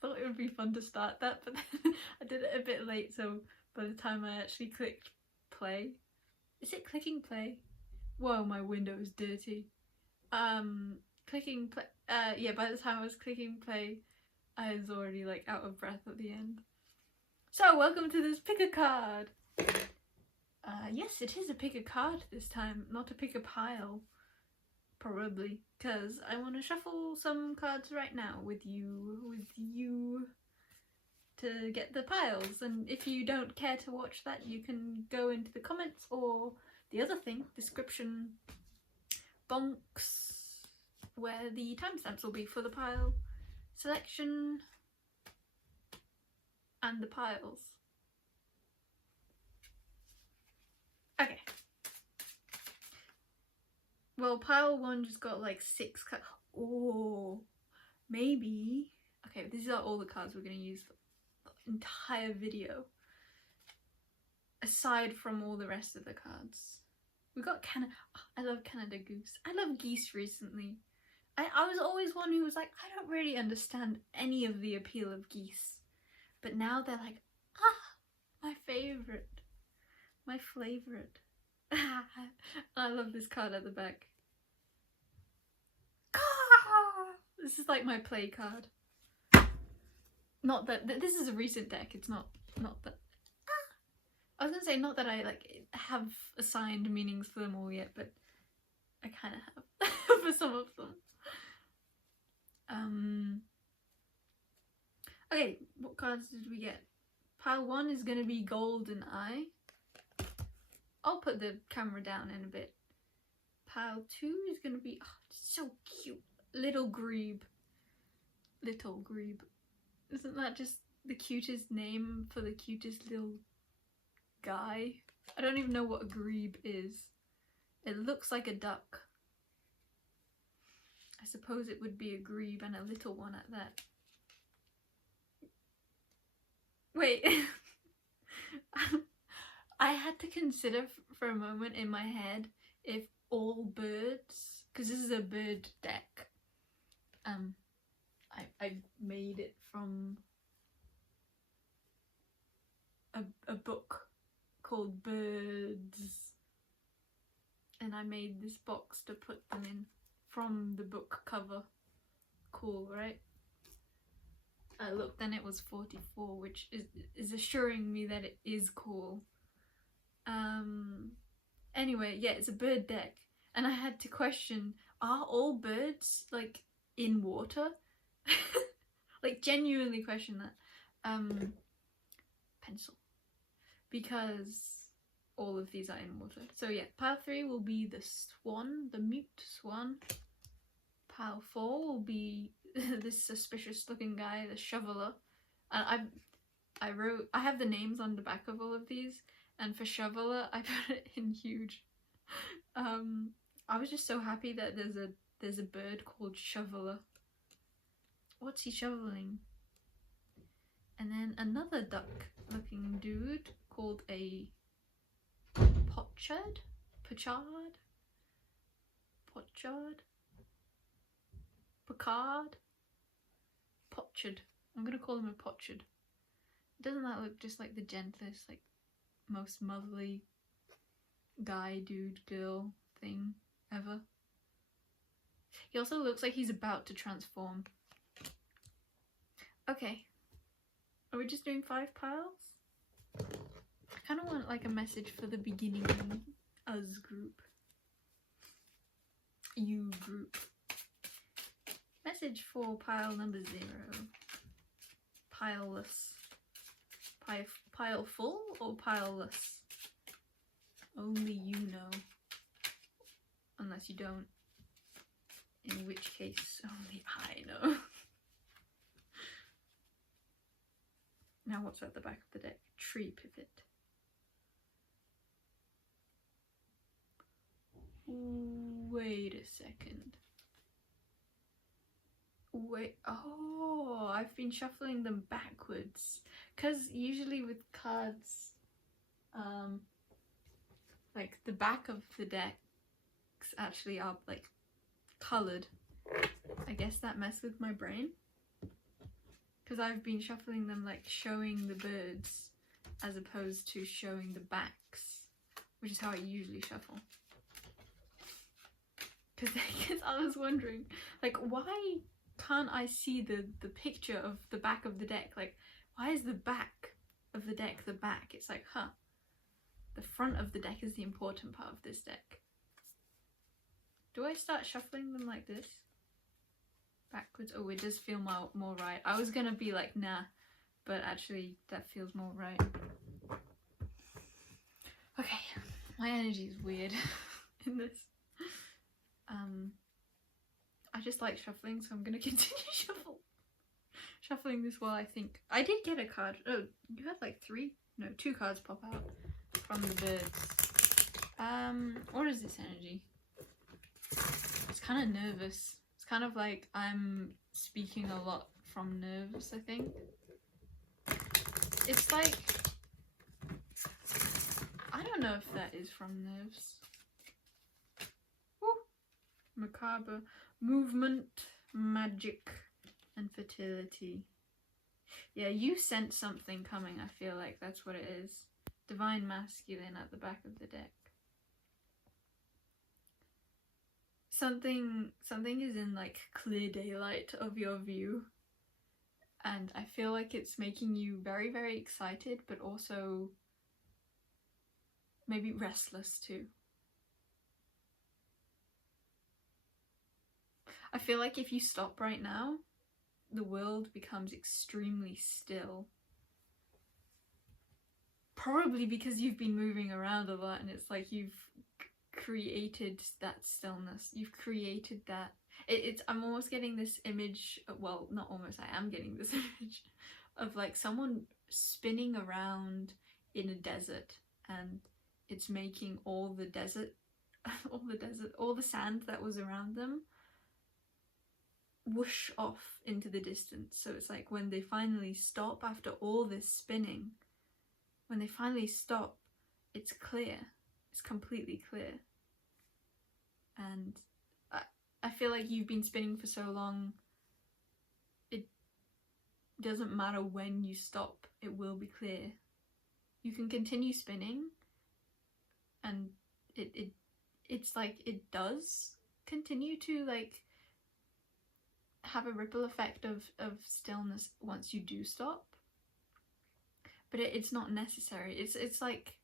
Thought it would be fun to start that, but then I did it a bit late, so by the time I actually clicked play... Is it clicking play? Whoa, my window is dirty. Clicking play... yeah, by the time I was clicking play, I was already like out of breath at the end. So, welcome to this pick a card! Yes, it is a pick a card this time, not a pick a pile. Probably, because I want to shuffle some cards right now with you to get the piles. And if you don't care to watch that, you can go into the comments or the other thing, description bonks, where the timestamps will be for the pile selection and the piles. Okay. Well, pile 1 just got like 6 cards. Oh, maybe. Okay, these are all the cards we're going to use for the entire video. Aside from all the rest of the cards. We got Canada. Oh, I love Canada Goose. I love geese recently. I was always one who was like, I don't really understand any of the appeal of geese. But now they're like, my favourite. My favourite. I love this card at the back. This is like my play card. Not that this is a recent deck. It's not that. I was gonna say not that I like have assigned meanings for them all yet, but I kind of have for some of them. Okay, what cards did we get? Pile 1 is gonna be Golden Eye. I'll put the camera down in a bit. Pile 2 is gonna be, oh, it's so cute. Little Grebe. Little Grebe. Isn't that just the cutest name for the cutest little guy? I don't even know what a grebe is. It looks like a duck. I suppose it would be a grebe and a little one at that. Wait. I had to consider for a moment in my head if all birds, because this is a bird deck. I made it from a book called Birds, and I made this box to put them in from the book cover. Cool, right? I looked and it was 44, which is assuring me that it is cool. Anyway, yeah, it's a bird deck, and I had to question, are all birds like in water? Like genuinely question that. Pencil, because all of these are in water. So yeah, pile 3 will be the swan, the mute swan. Pile 4 will be this suspicious looking guy, the shoveler. And I have the names on the back of all of these, and for shoveler I put it in huge. I was just so happy that there's a bird called Shoveler. What's he shoveling? And then another duck looking dude called a Pochard? Pochard? Pochard? Picard? Pochard. I'm gonna call him a Pochard. Doesn't that look just like the gentlest, like most motherly guy, dude, girl thing ever? He also looks like he's about to transform. Okay. Are we just doing 5 piles? I kind of want like a message for the beginning us group. You group. Message for pile number 0. Pileless. Pile full or pileless? Only you know. Unless you don't. In which case, only I know. Now what's at the back of the deck? Tree pivot. Wait a second. Wait, oh, I've been shuffling them backwards. Because usually with cards, like the back of the decks actually are like coloured. I guess that messed with my brain. because I've been shuffling them like showing the birds as opposed to showing the backs, which is how I usually shuffle. Because I was wondering, like, why can't I see the picture of the back of the deck? Like, why is the back of the deck the back? It's like, huh, the front of the deck is the important part of this deck. Do I start shuffling them like this? Backwards? Oh, it does feel more right. I was gonna be like, nah, but actually that feels more right. Okay, my energy is weird in this. I just like shuffling, so I'm gonna continue shuffling this while I think. I did get a card. Oh, you had like 2 cards pop out from the birds. What is this energy? It's kind of nervous. It's kind of like I'm speaking a lot from nerves, I think. It's like, I don't know if that is from nerves. Woo! Macabre, movement, magic, and fertility. Yeah, you sense something coming, I feel like that's what it is. Divine masculine at the back of the deck. Something is in like clear daylight of your view, and I feel like it's making you very, very excited, but also maybe restless too. I feel like if you stop right now, the world becomes extremely still. Probably because you've been moving around a lot, and it's like you've created that stillness. You've created that. I'm almost getting this image, well, not almost, I am getting this image of like someone spinning around in a desert, and it's making all the sand that was around them whoosh off into the distance. So it's like when they finally stop after all this spinning, when they finally stop, it's clear. It's completely clear. And I feel like you've been spinning for so long, it doesn't matter when you stop, it will be clear. You can continue spinning, and it's like it does continue to like have a ripple effect of stillness once you do stop, but it's not necessary. It's like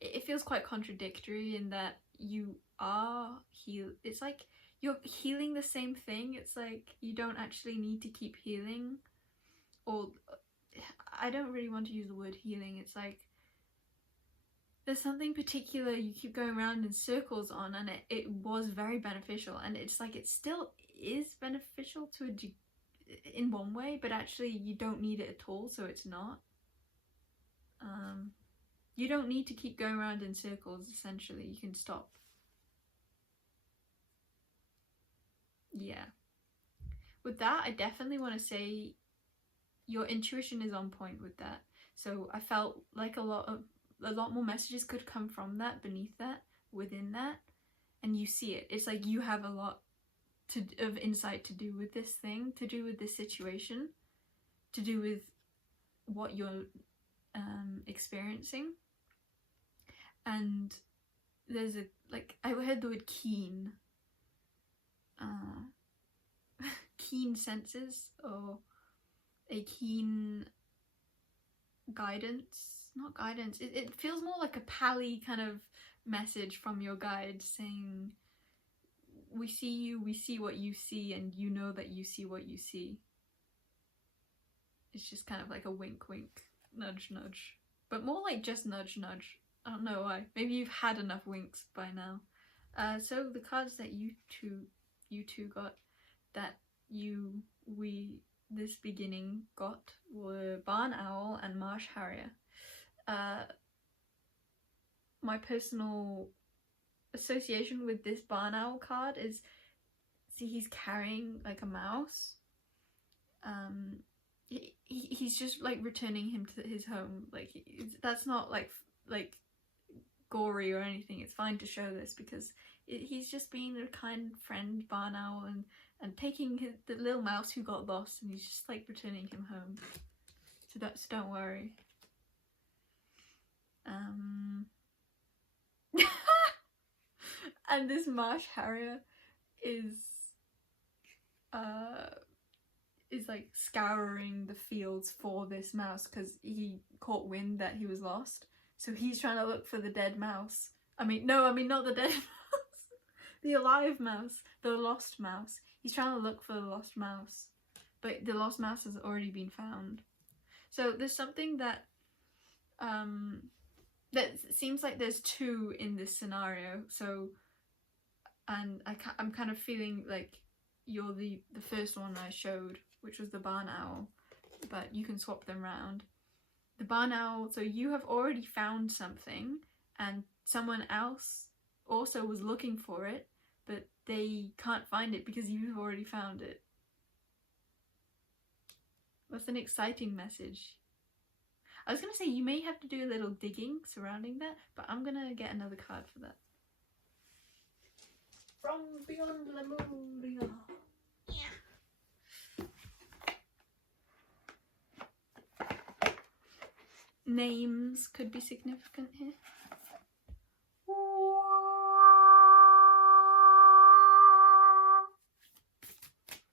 it feels quite contradictory in that you are it's like you're healing the same thing. It's like you don't actually need to keep healing, or I don't really want to use the word healing. It's like there's something particular you keep going around in circles on, and it was very beneficial, and it's like it still is beneficial to in one way, but actually you don't need it at all, so it's not. You don't need to keep going around in circles, essentially. You can stop. Yeah. With that, I definitely want to say your intuition is on point with that. So I felt like a lot more messages could come from that, beneath that, within that, and you see it. It's like you have a lot of insight to do with this thing, to do with this situation, to do with what you're experiencing. And there's a, like, I heard the word keen. Keen senses, or a keen guidance. Not guidance, it feels more like a pally kind of message from your guide saying, we see you, we see what you see, and you know that you see what you see. It's just kind of like a wink wink, nudge nudge, but more like just nudge nudge. I don't know why. Maybe you've had enough winks by now. So the cards that you two got, that this beginning got, were Barn Owl and Marsh Harrier. My personal association with this Barn Owl card is, see, he's carrying like a mouse. He's just like returning him to his home. Like that's not like gory or anything. It's fine to show this because he's just being a kind friend barn owl, and taking the little mouse who got lost, and he's just like returning him home. So don't worry. And this marsh harrier is like scouring the fields for this mouse because he caught wind that he was lost. So he's trying to look for the dead mouse. I mean not the dead mouse. The alive mouse. The lost mouse. He's trying to look for the lost mouse. But the lost mouse has already been found. So there's something that that seems like there's two in this scenario. So, and I'm kind of feeling like you're the first one I showed, which was the barn owl, but you can swap them round. The barn owl, so you have already found something and someone else also was looking for it, but they can't find it because you've already found it. That's an exciting message. I was going to say you may have to do a little digging surrounding that, but I'm going to get another card for that. From Beyond Lemuria. Yeah. Names could be significant here.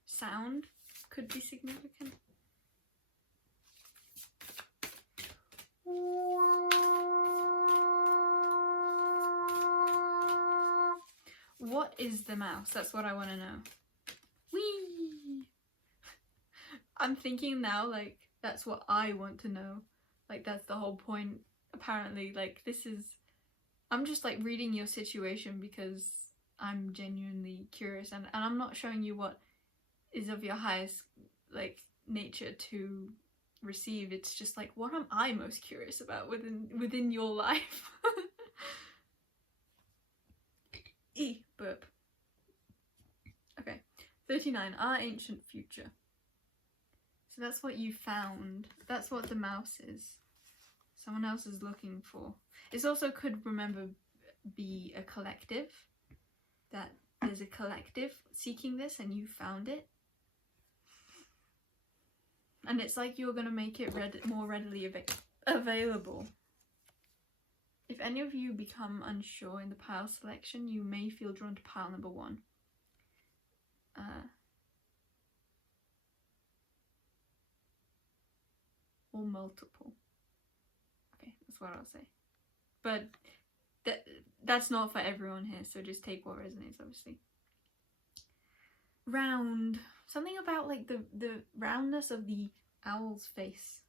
Sound could be significant. What is the mouse? That's what I want to know. Whee! I'm thinking now, like, that's what I want to know. Like, that's the whole point, apparently. Like, this is... I'm just, like, reading your situation because I'm genuinely curious. And I'm not showing you what is of your highest, like, nature to receive. It's just, like, what am I most curious about within your life? Burp. Okay, 39, our ancient future. So that's what you found. That's what the mouse is. Someone else is looking for. This also could, remember, be a collective. That there's a collective seeking this and you found it. And it's like you're going to make it more readily available. If any of you become unsure in the pile selection, you may feel drawn to pile number 1. Or multiple. Okay, that's what I'll say. But that's not for everyone here, so just take what resonates, obviously. Round. Something about like the roundness of the owl's face.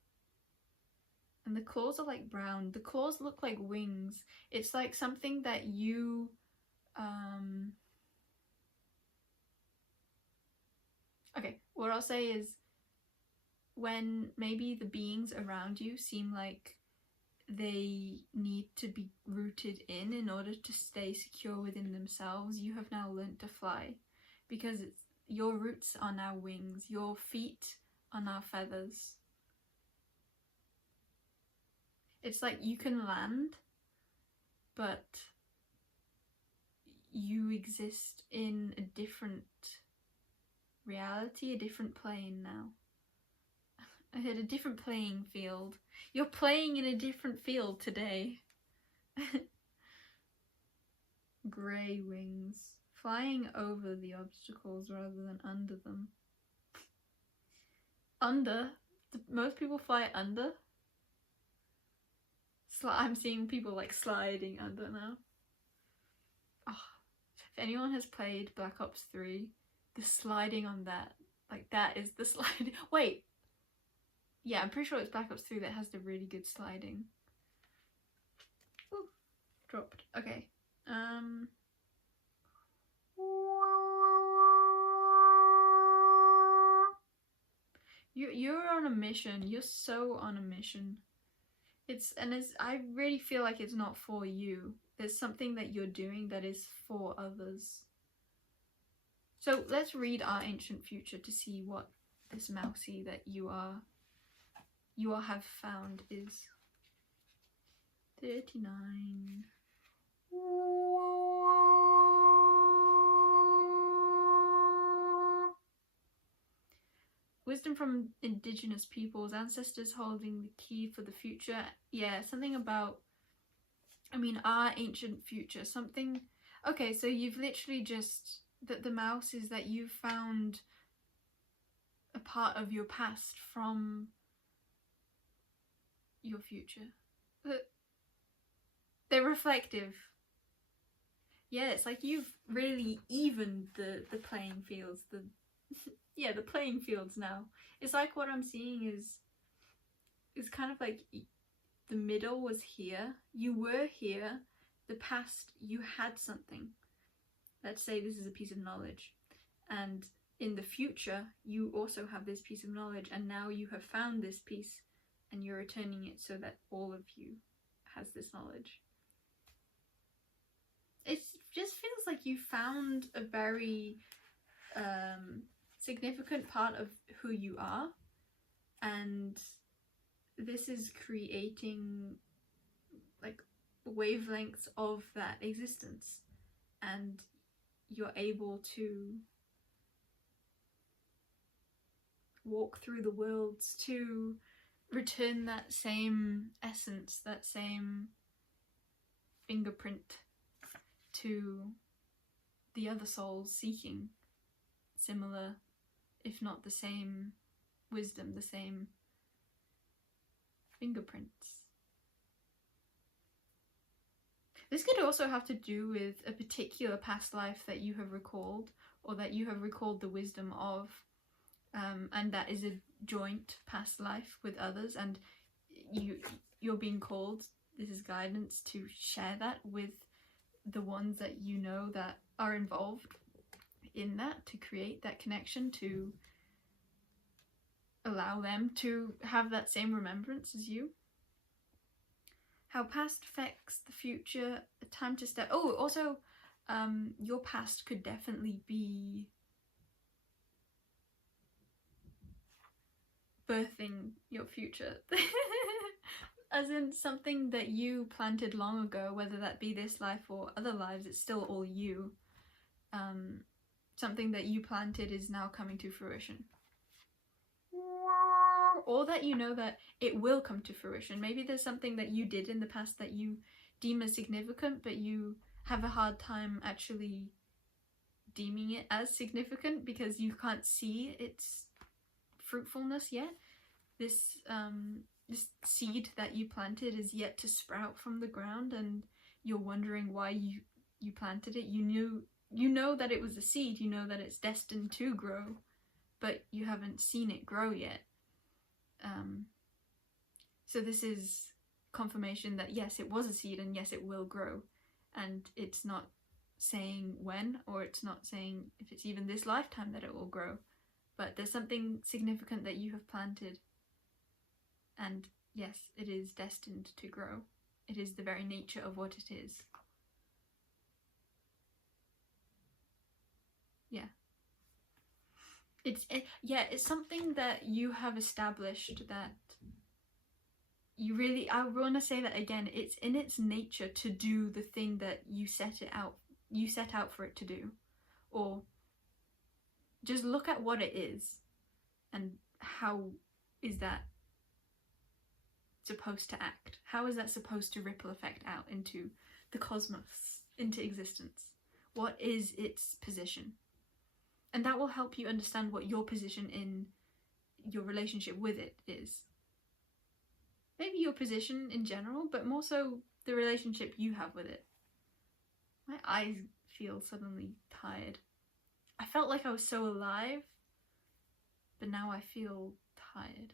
And the claws are like brown. The claws look like wings. It's like something that you okay, what I'll say is when maybe the beings around you seem like they need to be rooted in order to stay secure within themselves, you have now learnt to fly. Because your roots are now wings. Your feet are now feathers. It's like you can land, but you exist in a different reality, a different plane now. I had a different playing field. You're playing in a different field today. Grey wings. Flying over the obstacles rather than under them. Under? Most people fly under? I'm seeing people like sliding under now. Oh, if anyone has played Black Ops 3, the sliding on that, like that is the sliding. Wait, yeah, I'm pretty sure it's Black Ops 3 that has the really good sliding. Ooh, dropped. Okay. You're on a mission. You're so on a mission. I really feel like it's not for you. There's something that you're doing that is for others. So let's read our ancient future to see what this mousey that you all have found is. 39. wisdom from indigenous peoples, ancestors holding the key for the future. Yeah, something about, I mean, our ancient future, something. Okay, so you've literally just, that the mouse is that you found a part of your past from your future. They're reflective. Yeah, it's like you've really evened the playing fields. Yeah, the playing fields now. It's like what I'm seeing is kind of like the middle was here. You were here. The past, you had something. Let's say this is a piece of knowledge. And in the future, you also have this piece of knowledge. And now you have found this piece and you're returning it so that all of you has this knowledge. It just feels like you found a very significant part of who you are, and this is creating like wavelengths of that existence, and you're able to walk through the worlds to return that same essence, that same fingerprint to the other souls seeking similar, if not the same, wisdom, the same fingerprints. This could also have to do with a particular past life that you have recalled, or that you have recalled the wisdom of, and that is a joint past life with others, and you're being called, this is guidance, to share that with the ones that you know that are involved in that, to create that connection, to allow them to have that same remembrance as you. How past affects the future, a time to step. Oh, also, your past could definitely be birthing your future. As in something that you planted long ago, whether that be this life or other lives, it's still all you. Something that you planted is now coming to fruition. Or that you know that it will come to fruition. Maybe there's something that you did in the past that you deem as significant, but you have a hard time actually deeming it as significant because you can't see its fruitfulness yet. This seed that you planted is yet to sprout from the ground, and you're wondering why you planted it. You know that it was a seed, you know that it's destined to grow, but you haven't seen it grow yet. So this is confirmation that yes, it was a seed, and yes, it will grow, and it's not saying when, or it's not saying if it's even this lifetime that it will grow, but there's something significant that you have planted, and yes, it is destined to grow. It is the very nature of what it is. Yeah. It's something that you have established, that you really, I want to say that again, it's in its nature to do the thing that you set out for it to do. Or just look at what it is and how is that supposed to act? How is that supposed to ripple effect out into the cosmos, into existence? What is its position? And that will help you understand what your position in your relationship with it is. Maybe your position in general, but more so the relationship you have with it. My eyes feel suddenly tired. I felt like I was so alive, but now I feel tired.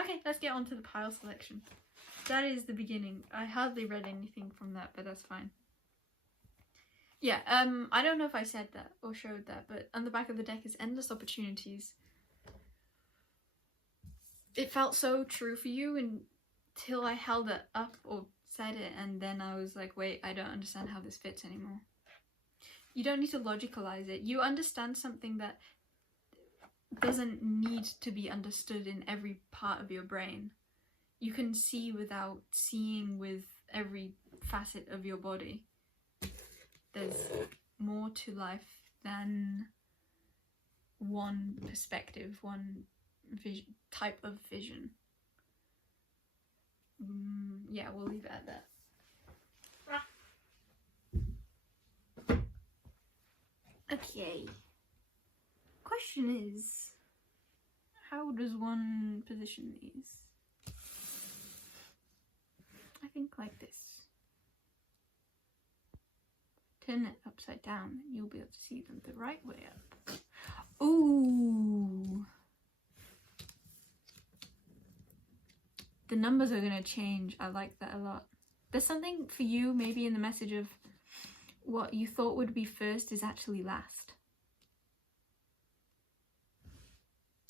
Okay, let's get on to the pile selection. That is the beginning. I hardly read anything from that, but that's fine. Yeah, I don't know if I said that or showed that, but on the back of the deck is endless opportunities. It felt so true for you until I held it up or said it, and then I was like, wait, I don't understand how this fits anymore. You don't need to logicalize it. You understand something that doesn't need to be understood in every part of your brain. You can see without seeing with every facet of your body. There's more to life than one perspective, one type of vision. Yeah, we'll leave it at that. Okay. Question is, how does one position these? I think like this. Turn it upside down and you'll be able to see them the right way up. Ooh. The numbers are gonna change. I like that a lot. There's something for you maybe in the message of what you thought would be first is actually last.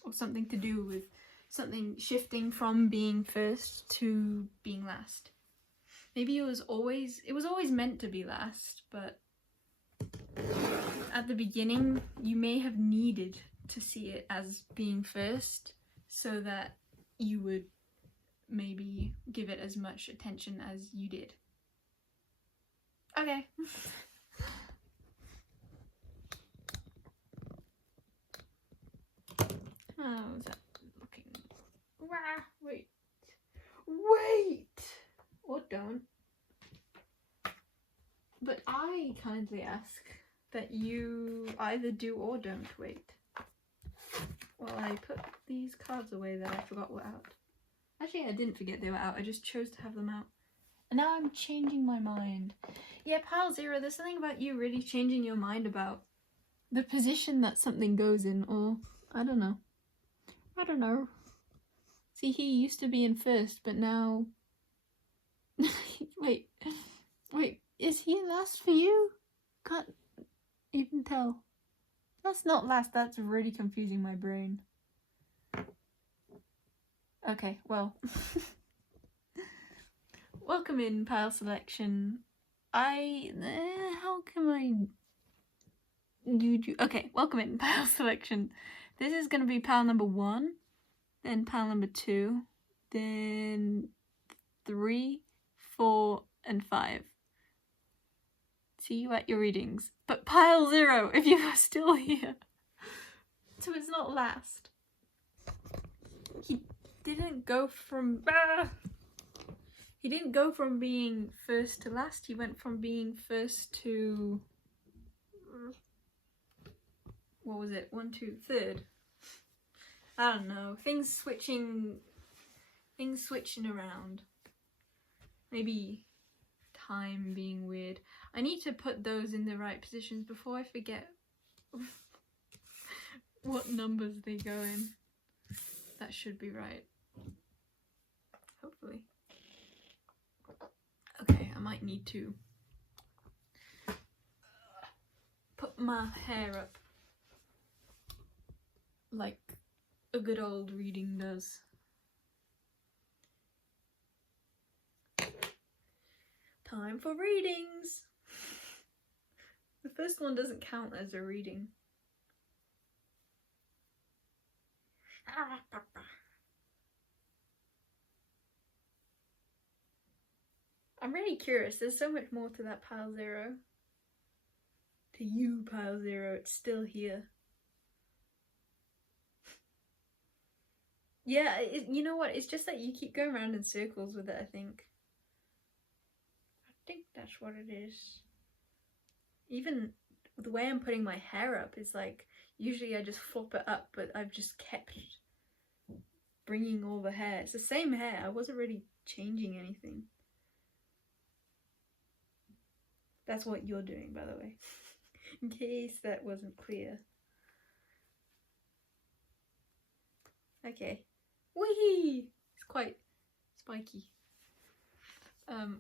Or something to do with something shifting from being first to being last. Maybe it was always meant to be last, but at the beginning you may have needed to see it as being first so that you would maybe give it as much attention as you did. Okay. How's that looking? Wait. Or don't. But I kindly ask that you either do or don't wait. Well, I put these cards away that I forgot were out. Actually, I didn't forget they were out. I just chose to have them out. And now I'm changing my mind. Yeah, Pile Zero, there's something about you really changing your mind about the position that something goes in, or I don't know. See, he used to be in first, but now... Wait, is he last for you? Can't even tell. That's not last, that's really confusing my brain. Okay, well. Welcome in, Pile Selection. How can I do? Okay, welcome in, Pile Selection. This is going to be pile number 1, then pile number 2, then 3, 4, and 5. See you at your readings. But pile 0, if you are still here. So it's not last. He didn't go from... He didn't go from being first to last. He went from being first to... What was it? 1, 2, 3rd. I don't know. Things switching around. Maybe time being weird. I need to put those in the right positions before I forget what numbers they go in. That should be right. Hopefully. Okay, I might need to put my hair up like a good old reading does. Time for readings! The first one doesn't count as a reading. I'm really curious, there's so much more to that pile 0. To you, pile 0, it's still here. Yeah, you know what, it's just that you keep going around in circles with it, I think. I think that's what it is. Even the way I'm putting my hair up is like, usually I just flop it up, but I've just kept bringing all the hair. It's the same hair, I wasn't really changing anything. That's what you're doing, by the way, in case that wasn't clear. Okay. Whee! It's quite spiky.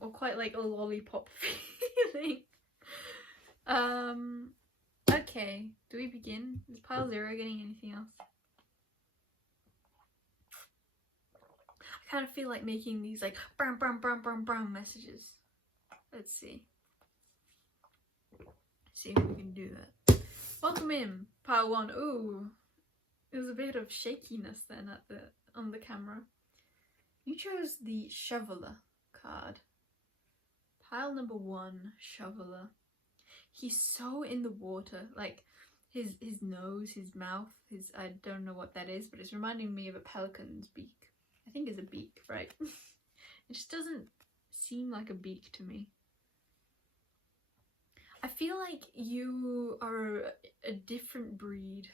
Or quite like a lollipop feeling. Okay. Do we begin? Is pile 0 getting anything else? I kind of feel like making these like brum brum brum brum brum messages. Let's see. See if we can do that. Welcome in, pile 1. Ooh, there's a bit of shakiness then on the camera. You chose the Shoveler card. Pile number 1, Shoveler. He's so in the water. Like, his nose, his mouth, I don't know what that is, but it's reminding me of a pelican's beak. I think it's a beak, right? It just doesn't seem like a beak to me. I feel like you are a different breed.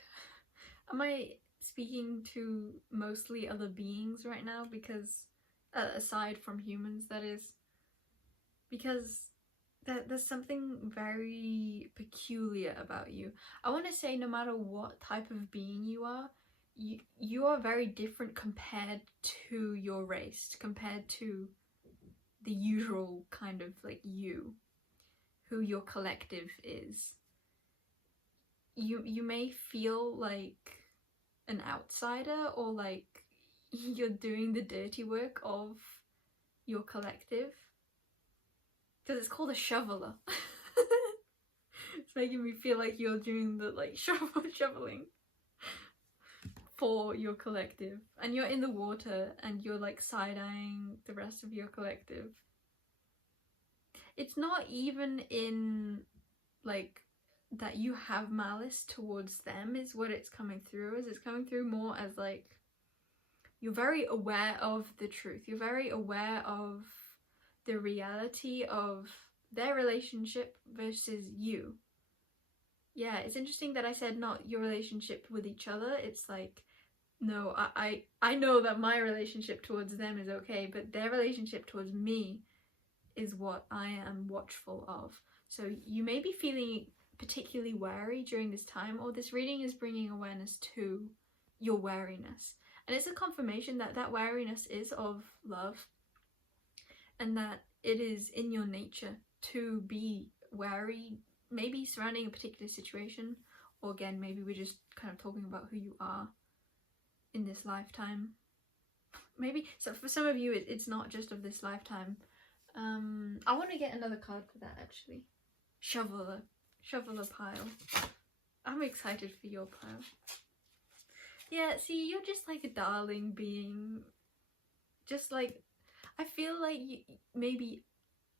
Am I speaking to mostly other beings right now? Because aside from humans, that is, because there's something very peculiar about you. I want to say no matter what type of being you are very different compared to your race, compared to the usual kind of like you, who your collective is. You may feel like an outsider, or like you're doing the dirty work of your collective. Because it's called a shoveler. It's making me feel like you're doing the like shoveling for your collective. And you're in the water and you're like side-eyeing the rest of your collective. It's not even in like that you have malice towards them is what it's coming through as. It's coming through more as like you're very aware of the truth. You're very aware of the reality of their relationship versus you. Yeah, it's interesting that I said not your relationship with each other. It's like, no, I know that my relationship towards them is okay, but their relationship towards me is what I am watchful of. So you may be feeling particularly wary during this time, or this reading is bringing awareness to your wariness. And it's a confirmation that that wariness is of love, and that it is in your nature to be wary, maybe surrounding a particular situation, or again, maybe we're just kind of talking about who you are in this lifetime. Maybe, so for some of you, it's not just of this lifetime. I want to get another card for that actually. Shoveler pile. I'm excited for your pile. Yeah, see, you're just like a darling being. Just like, I feel like maybe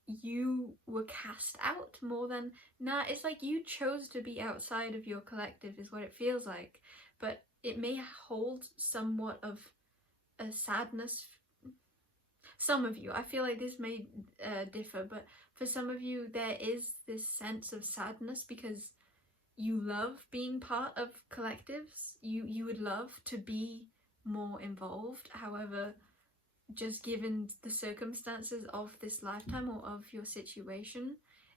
you were cast out more than, nah, it's like you chose to be outside of your collective is what it feels like. But it may hold somewhat of a sadness. Some of you, I feel like this may differ, but for some of you there is this sense of sadness because you love being part of collectives. You would love to be more involved. However, just given the circumstances of this lifetime or of your situation,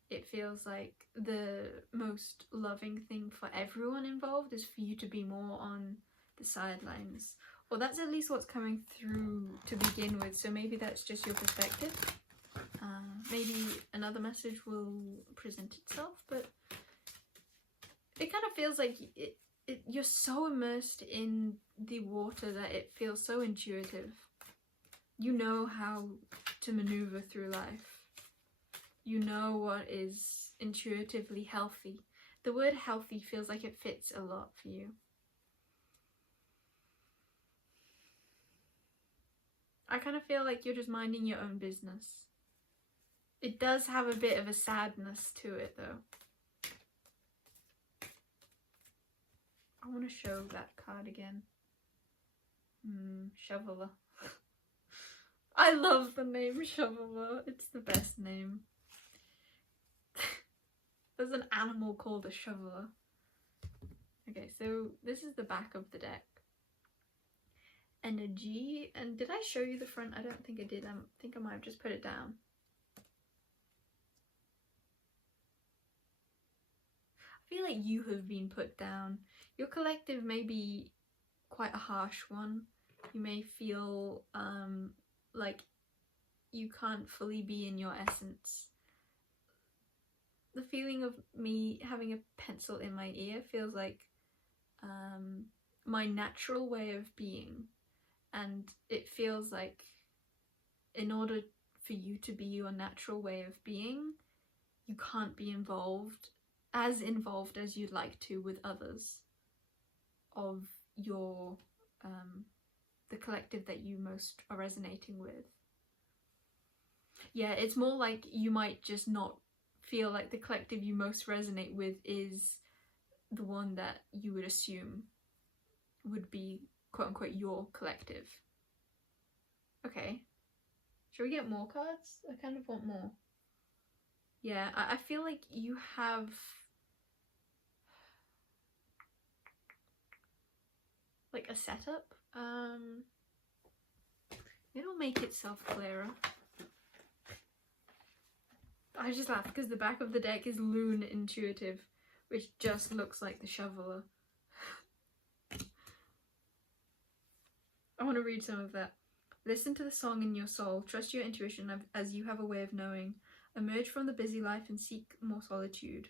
it feels like the most loving thing for everyone involved is for you to be more on the sidelines. Or that's at least what's coming through to begin with, so maybe that's just your perspective. Maybe another message will present itself, but it kind of feels like you're so immersed in the water that it feels so intuitive. You know how to maneuver through life. You know what is intuitively healthy. The word healthy feels like it fits a lot for you. I kind of feel like you're just minding your own business. It does have a bit of a sadness to it though. I want to show that card again. Shoveler. I love the name Shoveler. It's the best name. There's an animal called a shoveler. Okay, so this is the back of the deck. Energy, and did I show you the front? I don't think I did. I think I might have just put it down. I feel like you have been put down. Your collective may be quite a harsh one. You may feel like you can't fully be in your essence. The feeling of me having a pencil in my ear feels like my natural way of being. And it feels like in order for you to be your natural way of being, you can't be involved as you'd like to with others of your the collective that you most are resonating with. Yeah, it's more like you might just not feel like the collective you most resonate with is the one that you would assume would be quote-unquote your collective. Okay. Should we get more cards? I kind of want more. Yeah, I feel like you have like a setup. It'll make itself clearer. I just laugh because the back of the deck is Loon Intuitive, which just looks like the shoveler. I want to read some of that. Listen to the song in your soul. Trust your intuition as you have a way of knowing. Emerge from the busy life and seek more solitude.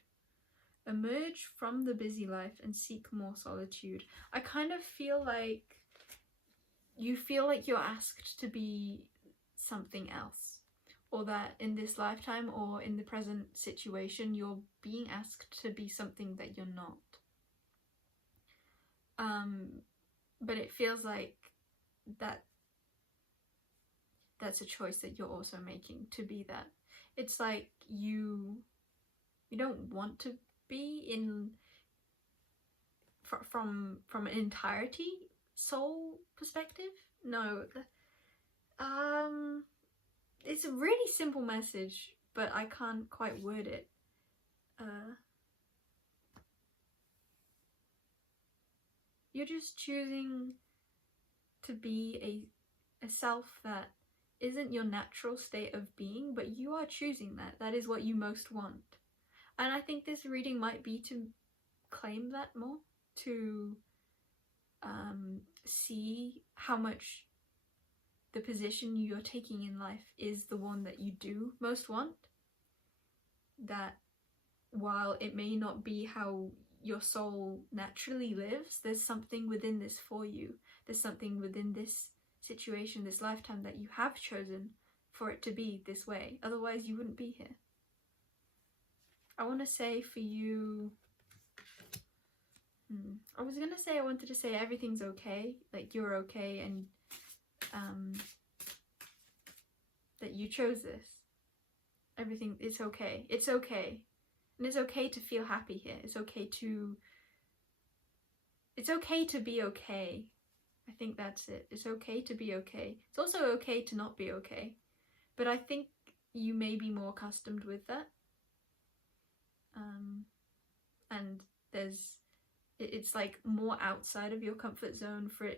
Emerge from the busy life and seek more solitude. I kind of feel like you feel like you're asked to be something else, or that in this lifetime or in the present situation you're being asked to be something that you're not. But it feels like that's a choice that you're also making, to be that. It's like you don't want to be in from an entirety soul perspective. No, it's a really simple message, but I can't quite word it. You're just choosing to be a self that isn't your natural state of being, but you are choosing that. That is what you most want. And I think this reading might be to claim that more, to see how much the position you're taking in life is the one that you do most want. That while it may not be how your soul naturally lives, there's something within this for you. There's something within this situation, this lifetime, that you have chosen for it to be this way. Otherwise you wouldn't be here. I want to say for you, I wanted to say everything's okay, like you're okay, and that you chose this. Everything, it's okay. It's okay. And it's okay to feel happy here. It's okay to be okay. I think that's it. It's okay to be okay. It's also okay to not be okay. But I think you may be more accustomed with that. And it's like more outside of your comfort zone for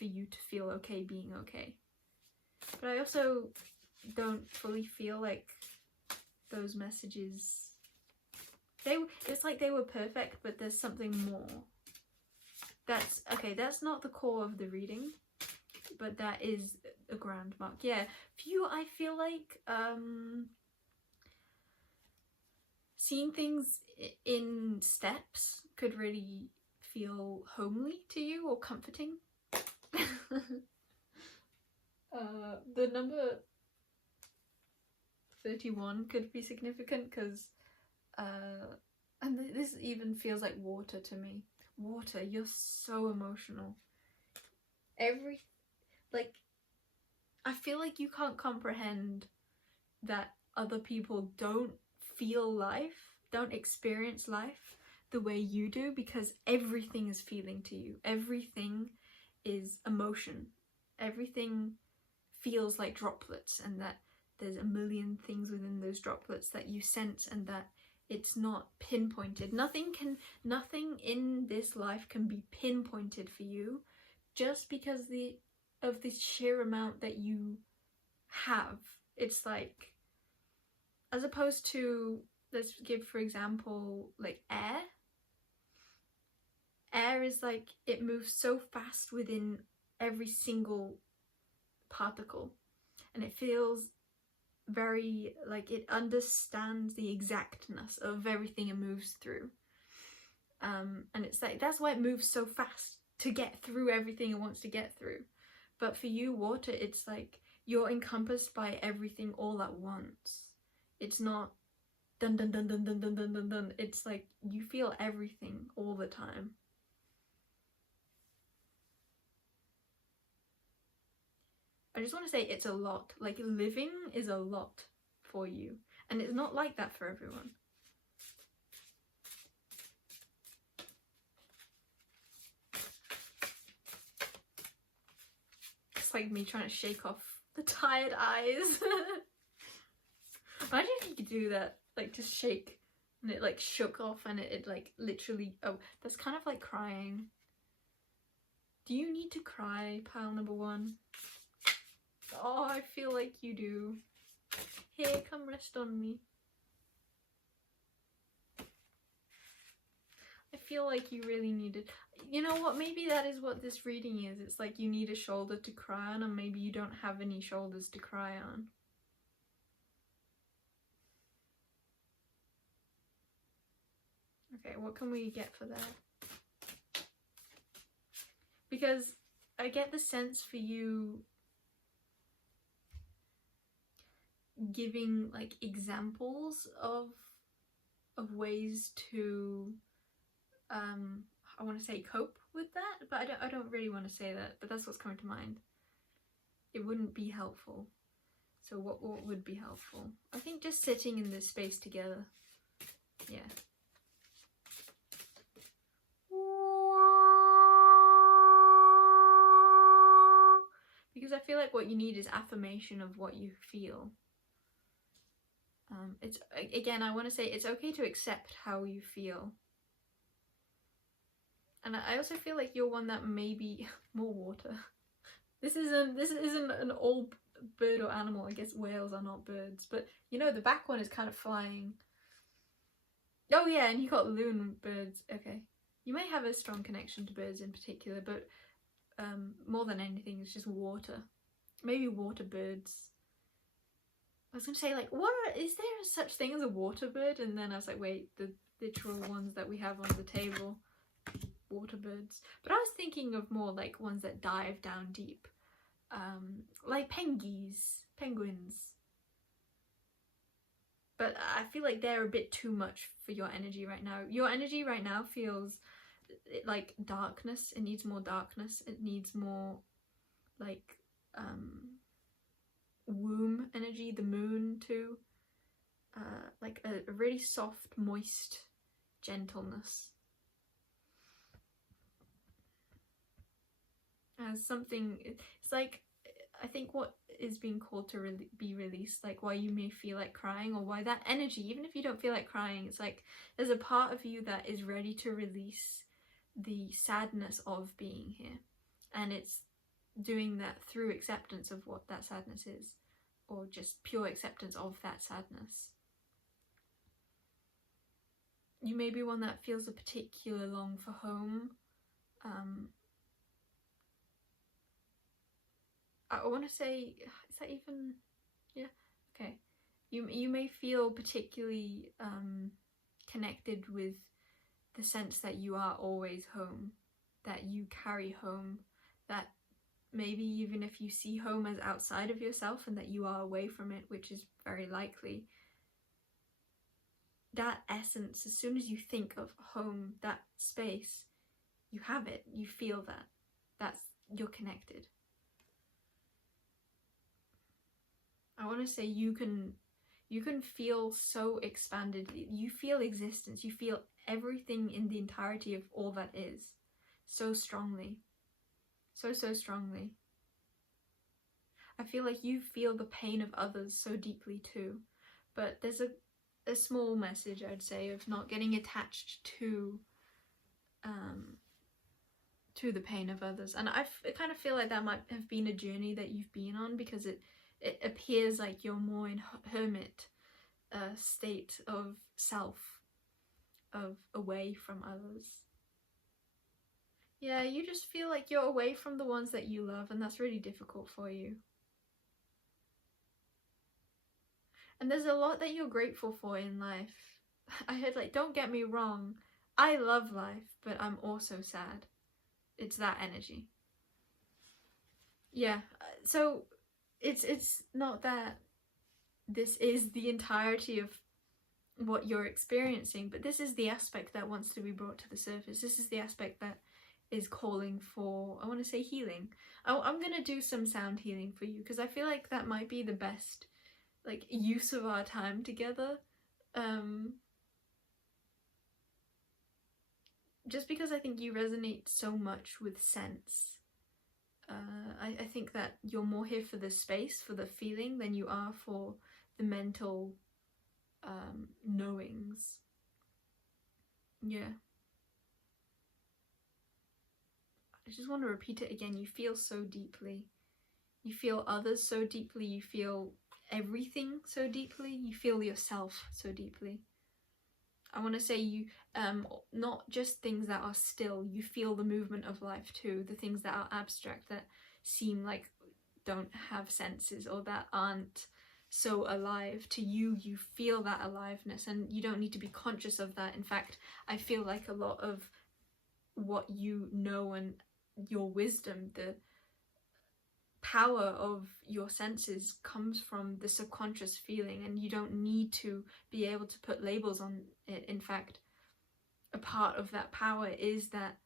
you to feel okay being okay. But I also don't fully feel like those messages, it's like they were perfect, but there's something more. That's not the core of the reading, but that is a grand mark. Yeah, for you, I feel like seeing things in steps could really feel homely to you or comforting. The number 31 could be significant because and this even feels like water to me. Water, you're so emotional. I feel like you can't comprehend that other people don't feel life, don't experience life the way you do, because everything is feeling to you. Everything is emotion. Everything feels like droplets, and that there's a million things within those droplets that you sense, and that it's not pinpointed. Nothing in this life can be pinpointed for you, just because of the sheer amount that you have. It's like, as opposed to, let's give for example, like air. Air is like, it moves so fast within every single particle, and it feels very like it understands the exactness of everything it moves through, and it's like that's why it moves so fast, to get through everything it wants to get through. But for you, water, it's like you're encompassed by everything all at once. It's not dun dun dun dun dun dun dun dun dun. It's like you feel everything all the time. I just want to say it's a lot. Like, living is a lot for you. And it's not like that for everyone. like me trying to shake off the tired eyes. Imagine if you could do that, like just shake and it like shook off and it like literally, oh, that's kind of like crying. Do you need to cry, pile number 1? Oh, I feel like you do. Here, come rest on me. I feel like you really needed. You know what? Maybe that is what this reading is. It's like you need a shoulder to cry on, and maybe you don't have any shoulders to cry on. Okay, what can we get for that? Because I get the sense for you giving like examples of ways to I want to say cope with that, but I don't really want to say that, but that's what's coming to mind. It wouldn't be helpful. So what would be helpful? I think just sitting in this space together. Yeah. Because I feel like what you need is affirmation of what you feel. It's, again, I want to say it's okay to accept how you feel. And I also feel like you're one that maybe more water. This isn't an old bird or animal. I guess whales are not birds, but you know the back one is kind of flying. Oh yeah, and you got loon birds. Okay, you may have a strong connection to birds in particular, but more than anything, it's just water. Maybe water birds. I was gonna say, like, is there such thing as a water bird? And then I was like, wait, the literal ones that we have on the table. Water birds. But I was thinking of more like ones that dive down deep, like penguins. But I feel like they're a bit too much for your energy right now. Your energy right now feels like darkness. It needs more darkness. It needs more like womb energy, the moon too, like a really soft, moist gentleness. As something, it's like, I think what is being called to be released, like why you may feel like crying, or why that energy, even if you don't feel like crying, it's like there's a part of you that is ready to release the sadness of being here, and it's doing that through acceptance of what that sadness is, or just pure acceptance of that sadness. You may be one that feels a particular long for home. I want to say, is that even, yeah, okay. You may feel particularly connected with the sense that you are always home, that you carry home, that maybe even if you see home as outside of yourself and that you are away from it, which is very likely, that essence, as soon as you think of home, that space, you have it, you feel that, you're connected. I want to say you can feel so expanded. You feel existence. You feel everything in the entirety of all that is so strongly. So strongly. I feel like you feel the pain of others so deeply too. But there's a small message, I'd say, of not getting attached to the pain of others. And I kind of feel like that might have been a journey that you've been on, because it appears like you're more in hermit state of self, of away from others. Yeah, you just feel like you're away from the ones that you love, and that's really difficult for you. And there's a lot that you're grateful for in life. I heard, like, don't get me wrong, I love life, but I'm also sad. It's that energy. Yeah, so it's not that this is the entirety of what you're experiencing, but this is the aspect that wants to be brought to the surface. This is the aspect that is calling for, I want to say, healing. I'm gonna do some sound healing for you, because I feel like that might be the best like use of our time together, just because I think you resonate so much with sense, I think that you're more here for the space, for the feeling, than you are for the mental knowings. Yeah. I just want to repeat it again. You feel so deeply. You feel others so deeply. You feel everything so deeply. You feel yourself so deeply. I want to say you, not just things that are still, you feel the movement of life too, the things that are abstract, that seem like don't have senses or that aren't so alive. To you, you feel that aliveness, and you don't need to be conscious of that. In fact, I feel like a lot of what you know and your wisdom, the power of your senses, comes from the subconscious feeling, and you don't need to be able to put labels on it. In fact, a part of that power is that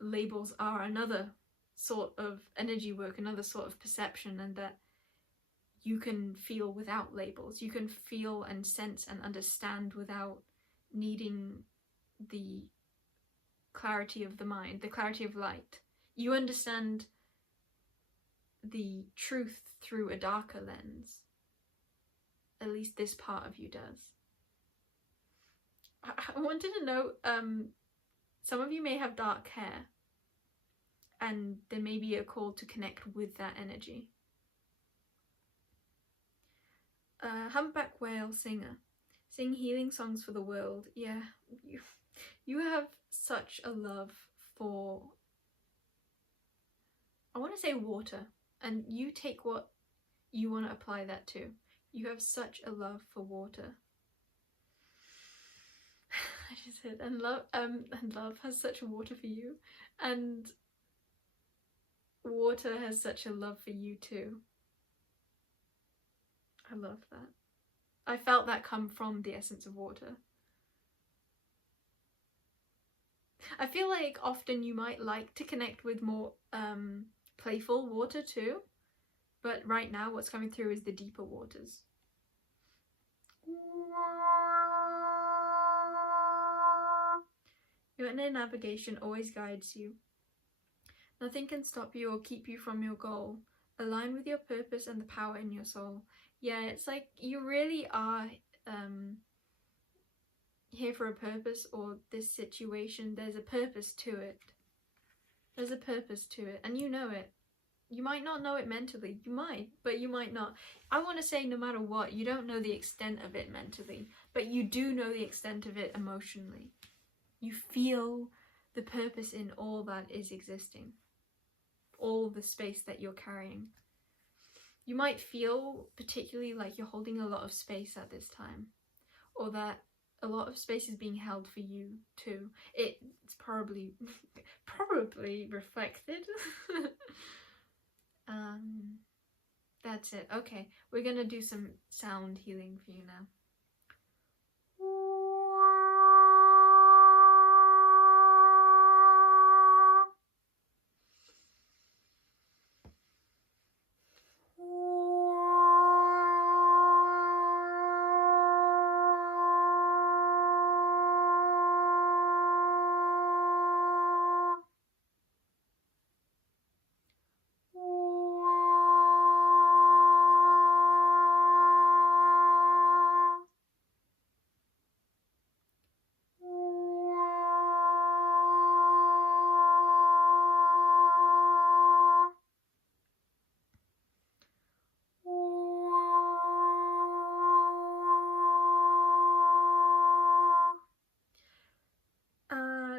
labels are another sort of energy work, another sort of perception, and that you can feel without labels. You can feel and sense and understand without needing the clarity of the mind, the clarity of light. You understand the truth through a darker lens. At least this part of you does. I wanted to know, some of you may have dark hair, and there may be a call to connect with that energy. Humpback whale singer. Sing healing songs for the world. Yeah, you have such a love for, I want to say water, and you take what you want to apply that to. You have such a love for water. I just said, and love has such a water for you, and water has such a love for you too. I love that. I felt that come from the essence of water. I feel like often you might like to connect with more playful water too, but right now what's coming through is the deeper waters. Your inner navigation always guides you. Nothing can stop you or keep you from your goal. Align with your purpose and the power in your soul. Yeah, it's like you really are here for a purpose, or this situation, there's a purpose to it. There's a purpose to it, and you know it. You might not know it mentally. You might, but you might not. I want to say no matter what, you don't know the extent of it mentally, but you do know the extent of it emotionally. You feel the purpose in all that is existing, all the space that you're carrying. You might feel particularly like you're holding a lot of space at this time, or that a lot of space is being held for you too. It's probably reflected. That's it. Okay, we're gonna do some sound healing for you now.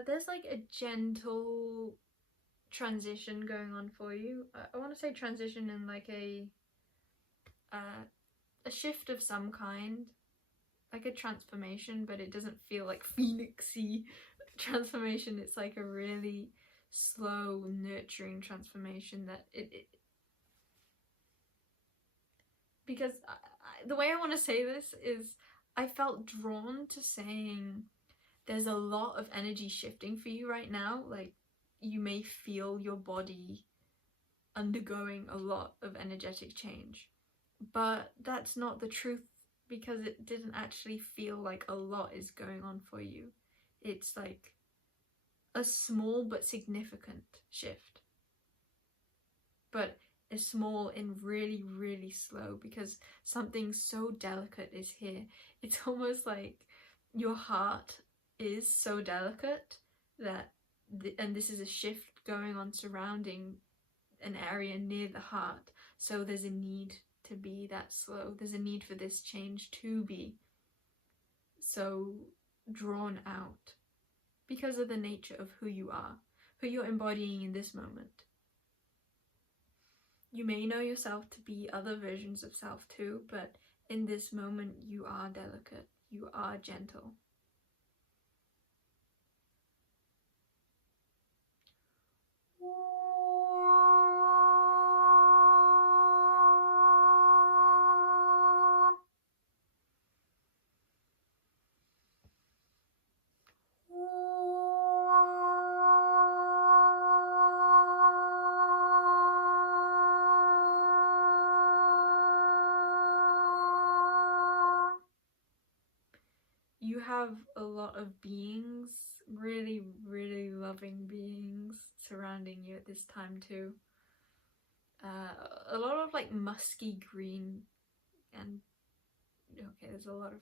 There's like a gentle transition going on for you. I want to say transition in like a shift of some kind, like a transformation, but it doesn't feel like phoenixy transformation. It's like a really slow, nurturing transformation that because the way I want to say this is, I felt drawn to saying there's a lot of energy shifting for you right now. Like, you may feel your body undergoing a lot of energetic change, but that's not the truth, because it didn't actually feel like a lot is going on for you. It's like a small but significant shift. but is small and really, really slow, because something so delicate is here. It's almost like your heart is so delicate that, and this is a shift going on surrounding an area near the heart, so there's a need to be that slow. There's a need for this change to be so drawn out because of the nature of who you are, who you're embodying in this moment. You may know yourself to be other versions of self too, but in this moment you are delicate, you are gentle. You have a lot of beings, really, really loving beings surrounding you at this time too. A lot of like musky green, and okay, there's a lot of,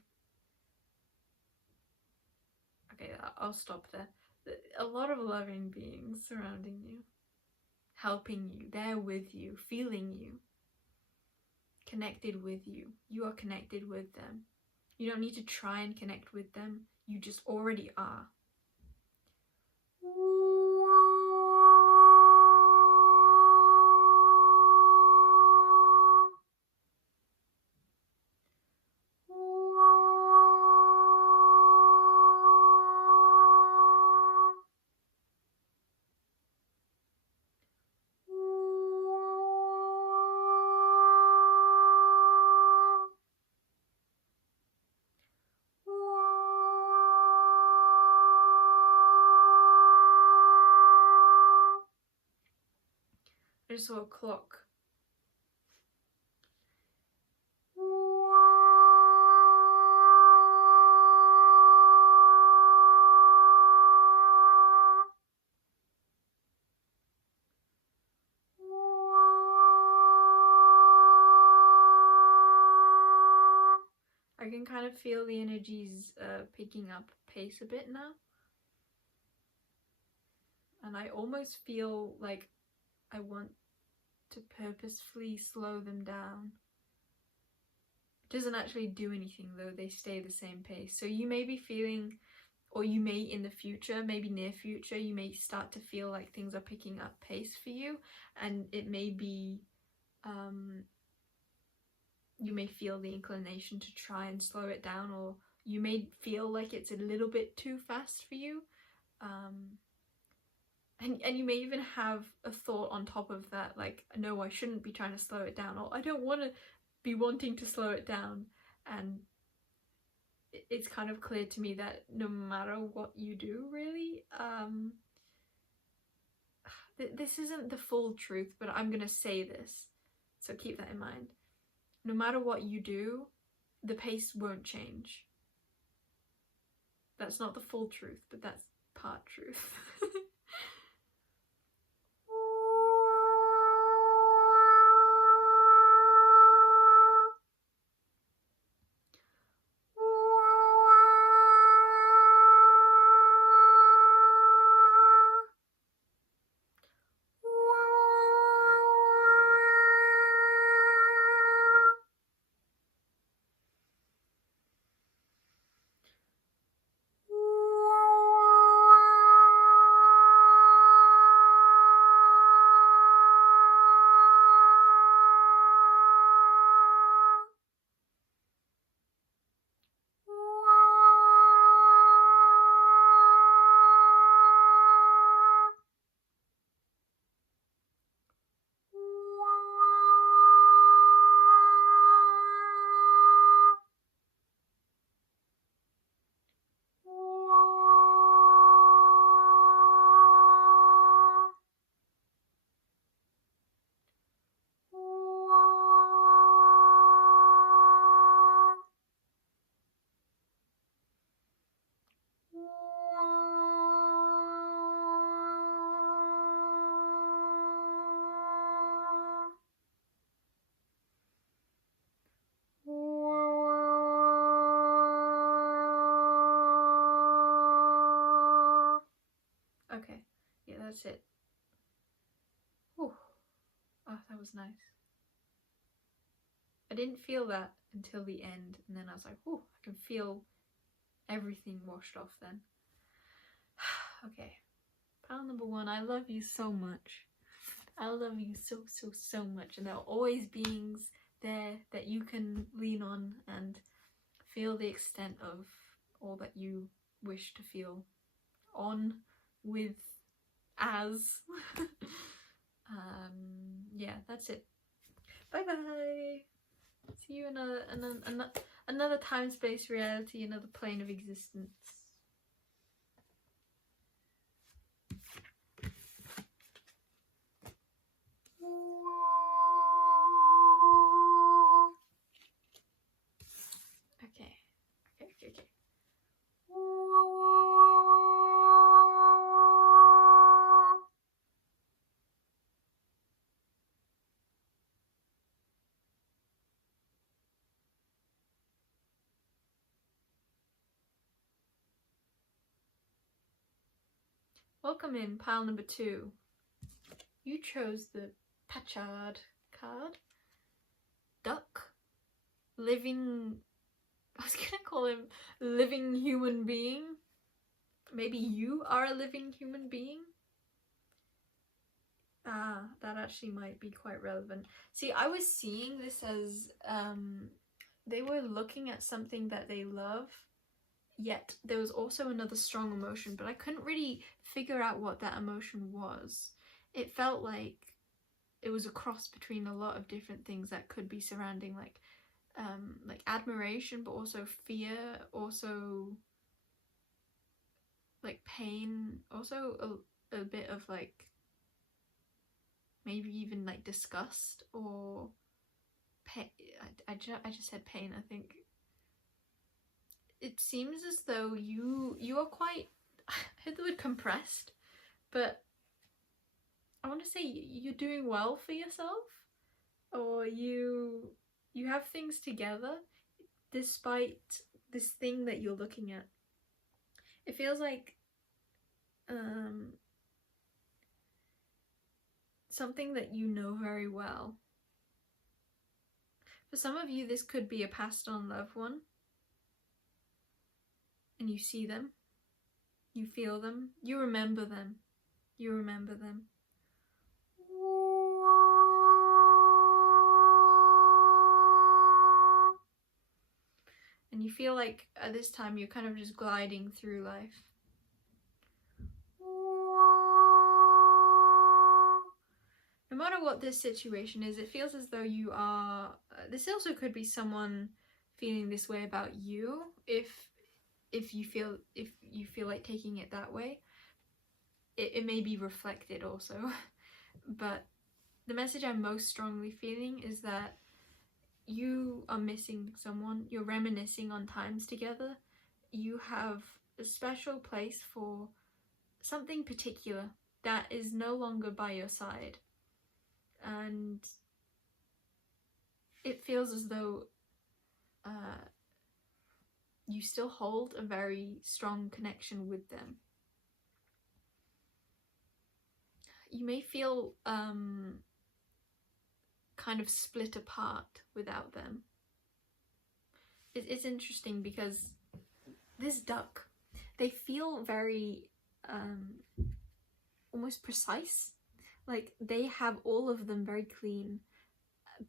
okay, I'll stop there. A lot of loving beings surrounding you, helping you, there with you, feeling you, connected with you. You are connected with them. You don't need to try and connect with them. You just already are. I just saw a clock. I can kind of feel the energies picking up pace a bit now. And I almost feel like I want to purposefully slow them down. It doesn't actually do anything though, they stay the same pace. So you may be feeling, or you may in the future, maybe near future, you may start to feel like things are picking up pace for you, and it may be, you may feel the inclination to try and slow it down, or you may feel like it's a little bit too fast for you. And you may even have a thought on top of that, like, no, I shouldn't be trying to slow it down, or I don't want to be wanting to slow it down. And it's kind of clear to me that no matter what you do, really, this isn't the full truth, but I'm gonna say this, so keep that in mind. No matter what you do, the pace won't change. That's not the full truth, but that's part truth. Oh, that was nice. I didn't feel that until the end, and then I was like, oh, I can feel everything washed off then. Okay, pile number 1, I love you so much. I love you so, so, so much, and there are always beings there that you can lean on and feel the extent of all that you wish to feel on, with, as. Yeah, that's it. Bye bye. See you in another time space reality, another plane of existence. Okay. Welcome in pile number 2. You chose the Pachard card. Duck. Living... I was gonna call him living human being. Maybe you are a living human being? Ah, that actually might be quite relevant. See, I was seeing this as they were looking at something that they love, yet there was also another strong emotion, but I couldn't really figure out what that emotion was. It felt like it was a cross between a lot of different things that could be surrounding, like admiration, but also fear, also like pain, also a bit of like maybe even like disgust or pain. I just said pain. I think it seems as though you are quite, I heard the word compressed, but I want to say you're doing well for yourself, or you have things together despite this thing that you're looking at. It feels like something that you know very well. For some of you, this could be a passed on loved one, and you see them, you feel them, you remember them, you remember them. And you feel like at this time you're kind of just gliding through life. No matter what this situation is, it feels as though you are... this also could be someone feeling this way about you, if you feel like taking it that way. It may be reflected also. But the message I'm most strongly feeling is that you are missing someone, you're reminiscing on times together, you have a special place for something particular that is no longer by your side. And it feels as though you still hold a very strong connection with them. You may feel kind of split apart without them. It's interesting because this duck, they feel very almost precise. Like they have all of them very clean,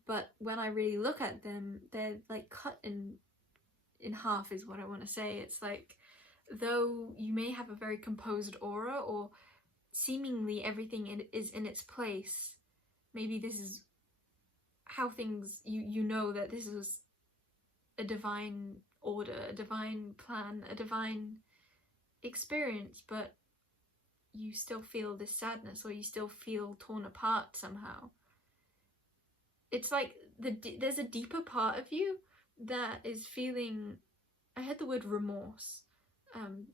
but when I really look at them, they're like cut in half is what I want to say. It's like, though you may have a very composed aura, or seemingly everything is in its place, maybe this is how things, you know that this is a divine order, a divine plan, a divine experience, but you still feel this sadness, or you still feel torn apart somehow. It's like there's a deeper part of you that is feeling, I heard the word remorse,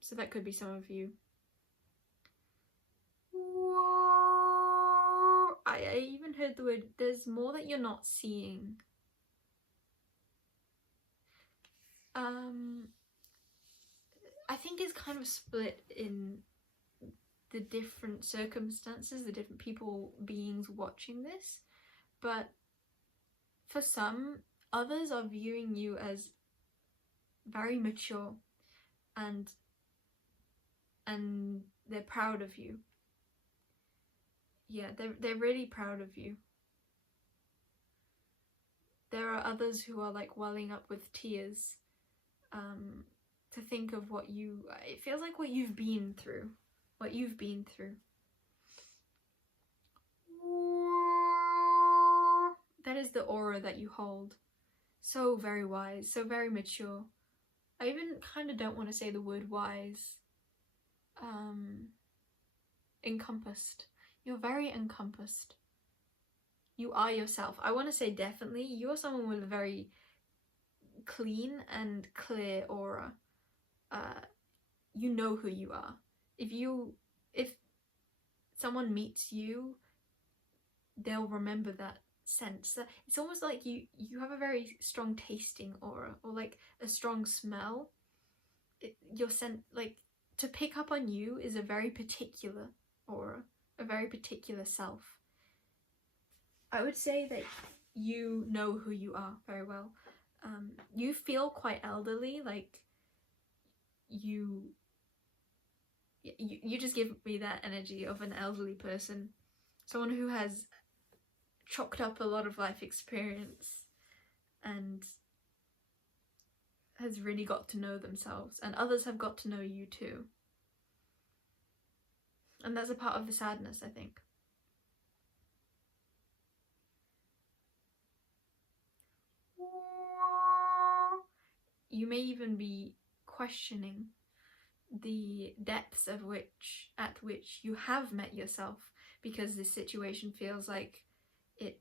so that could be some of you. I even heard the word, there's more that you're not seeing. I think it's kind of split in the different circumstances, the different people, beings watching this. but for some, others are viewing you as very mature, and they're proud of you. Yeah, they're really proud of you. There are others who are like welling up with tears to think of what it feels like what you've been through. That is the aura that you hold. So very wise, so very mature. I even kind of don't want to say the word wise. Encompassed. You're very encompassed. You are yourself. I want to say definitely, you're someone with a very clean and clear aura. You know who you are. If someone meets you, they'll remember that sense. It's almost like you have a very strong tasting aura, or like a strong smell. Your scent, like, to pick up on you is a very particular aura, a very particular self. I would say that you know who you are very well. You feel quite elderly, like you just give me that energy of an elderly person, someone who has chalked up a lot of life experience and has really got to know themselves, and others have got to know you too. And that's a part of the sadness, I think. You may even be questioning the depths at which you have met yourself, because this situation feels like it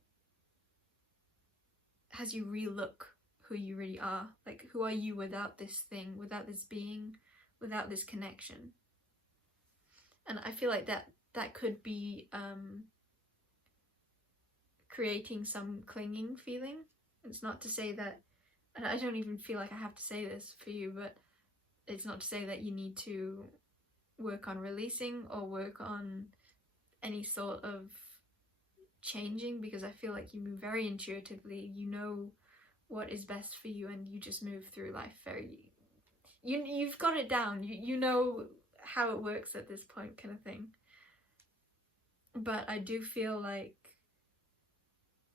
has you relook who you really are. Like, who are you without this thing, without this being, without this connection? And I feel like that could be creating some clinging feeling. It's not to say that, and I don't even feel like I have to say this for you, but it's not to say that you need to work on releasing or work on any sort of changing, because I feel like you move very intuitively. You know what is best for you, and you just move through life very, you've got it down. You know how it works at this point, kind of thing. But I do feel like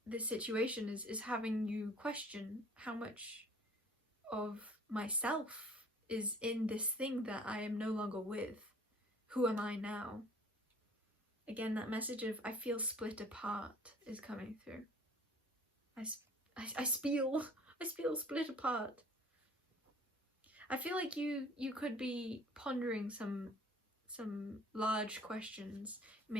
this situation is having you question how much of myself is in this thing that I am no longer with. Who am I now? Again, that message of I feel split apart is coming through. I feel split apart. I feel like you could be pondering some large questions. You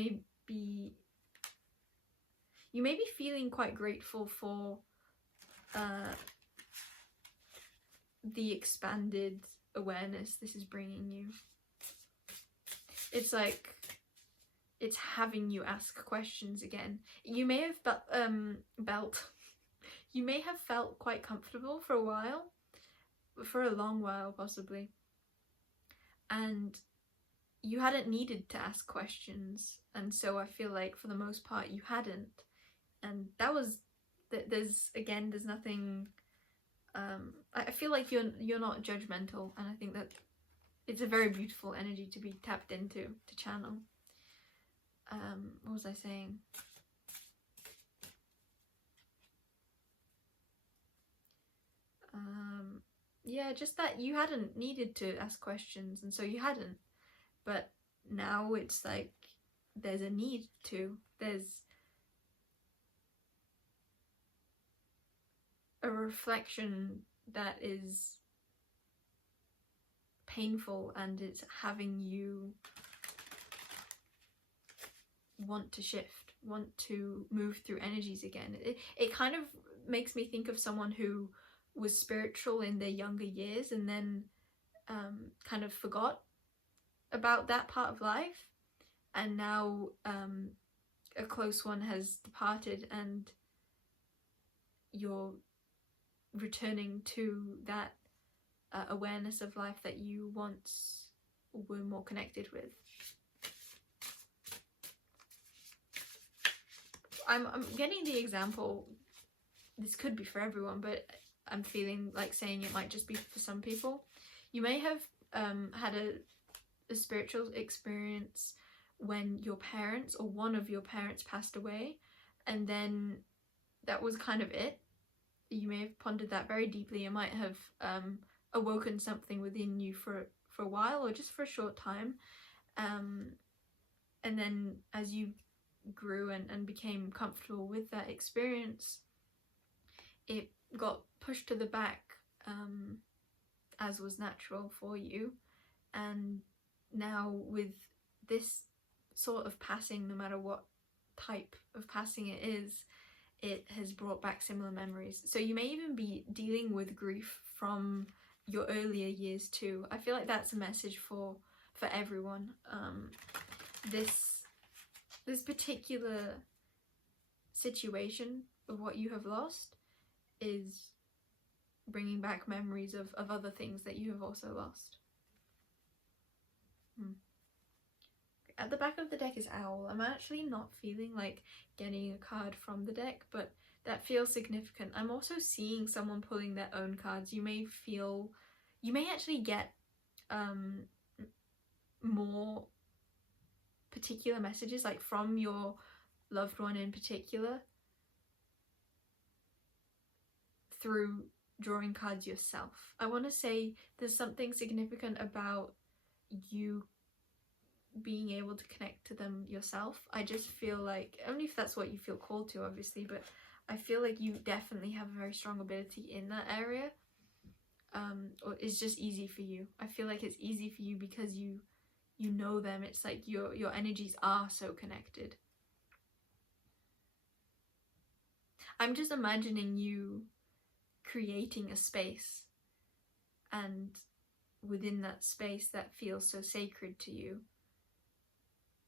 may be feeling quite grateful for the expanded awareness this is bringing you. It's like it's having you ask questions again. You may have you may have felt quite comfortable for a while, for a long while possibly, and you hadn't needed to ask questions, and so I feel like for the most part you hadn't, and that was there's nothing. I feel like you're not judgmental, and I think that it's a very beautiful energy to be tapped into, to channel. What was I saying? Yeah, just that you hadn't needed to ask questions, and so you hadn't. But now it's like there's a need to. There's a reflection that is painful, and it's having you want to shift, want to move through energies again. It kind of makes me think of someone who was spiritual in their younger years and then kind of forgot about that part of life, and now a close one has departed and you're returning to that awareness of life that you once were more connected with. I'm getting the example, this could be for everyone, but I'm feeling like saying it might just be for some people. You may have had a spiritual experience when your parents or one of your parents passed away, and then that was kind of it. You may have pondered that very deeply. It might have awoken something within you for a while or just for a short time. And then as you grew and became comfortable with that experience, it got pushed to the back, as was natural for you. And now with this sort of passing, no matter what type of passing it is, it has brought back similar memories. So you may even be dealing with grief from your earlier years too. I feel like that's a message for everyone. This particular situation of what you have lost is bringing back memories of other things that you have also lost. At the back of the deck is Owl. I'm actually not feeling like getting a card from the deck, but that feels significant. I'm also seeing someone pulling their own cards. You may actually get more particular messages, like from your loved one in particular, through drawing cards yourself. I want to say there's something significant about you being able to connect to them yourself. I just feel like, only if that's what you feel called to, obviously, but I feel like you definitely have a very strong ability in that area. Or it's just easy for you. I feel like it's easy for you because you know them. It's like your energies are so connected. I'm just imagining you creating a space, and within that space that feels so sacred to you,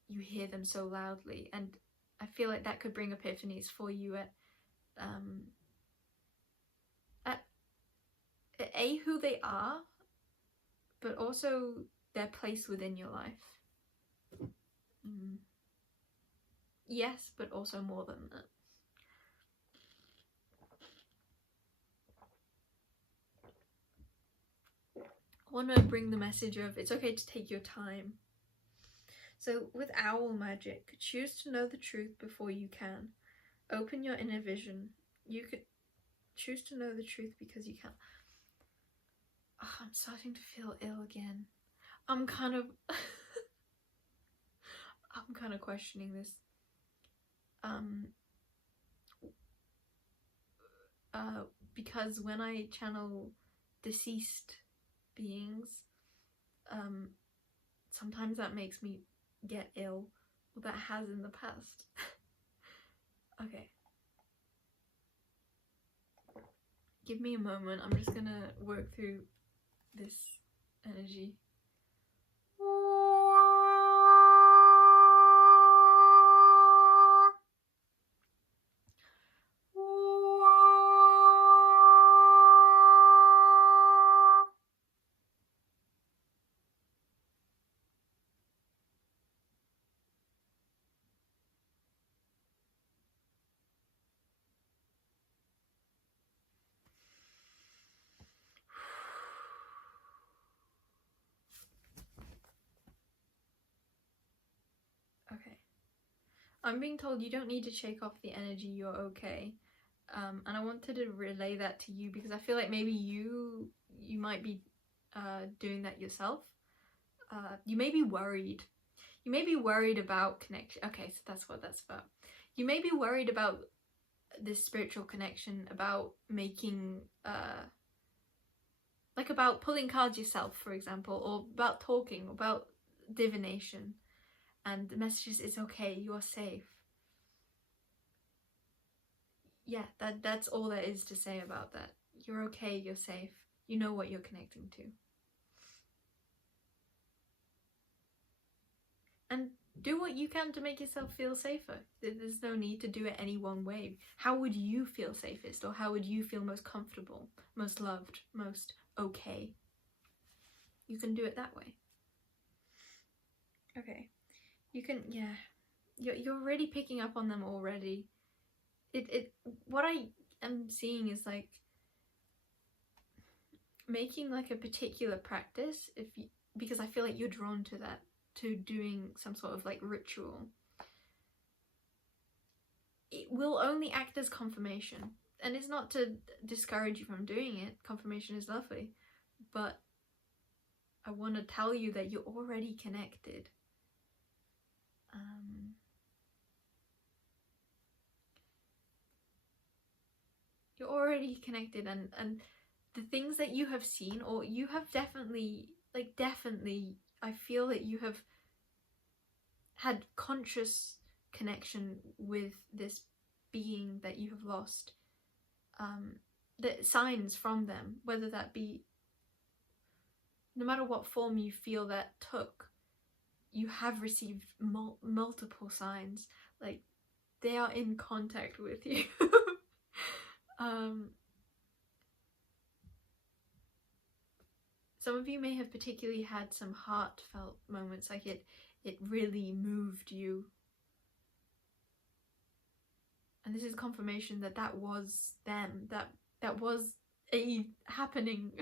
you hear them so loudly, and I feel like that could bring epiphanies for you at who they are, but also their place within your life. Yes, but also more than that. I want to bring the message of it's okay to take your time. So with Owl magic, choose to know the truth before you can. Open your inner vision. You could choose to know the truth because you can. Oh, I'm starting to feel ill again. I'm kind of questioning this. Because when I channel deceased beings, sometimes that makes me get ill, or that has in the past. Okay. Give me a moment, I'm just gonna work through this energy. Okay. I'm being told you don't need to shake off the energy, you're okay. And I wanted to relay that to you because I feel like maybe you might be doing that yourself. You may be worried. You may be worried about connection. Okay, so that's what that's about. You may be worried about this spiritual connection, about making like about pulling cards yourself, for example, or about talking, about divination. And the message is, it's okay, you are safe. Yeah, that's all there is to say about that. You're okay, you're safe. You know what you're connecting to. And do what you can to make yourself feel safer. There's no need to do it any one way. How would you feel safest, or how would you feel most comfortable, most loved, most okay? You can do it that way. Okay. You can, yeah. You're already picking up on them already. what I am seeing is like making like a particular practice, because I feel like you're drawn to that, to doing some sort of like ritual. It will only act as confirmation, and it's not to discourage you from doing it. Confirmation is lovely, but I want to tell you that you're already connected. You're already connected, and the things that you have seen, or you have definitely, I feel that you have had conscious connection with this being that you have lost. The signs from them, whether that be, no matter what form you feel that took, you have received multiple signs, like they are in contact with you. Some of you may have particularly had some heartfelt moments, like it really moved you. And this is confirmation that that was them, that was a happening.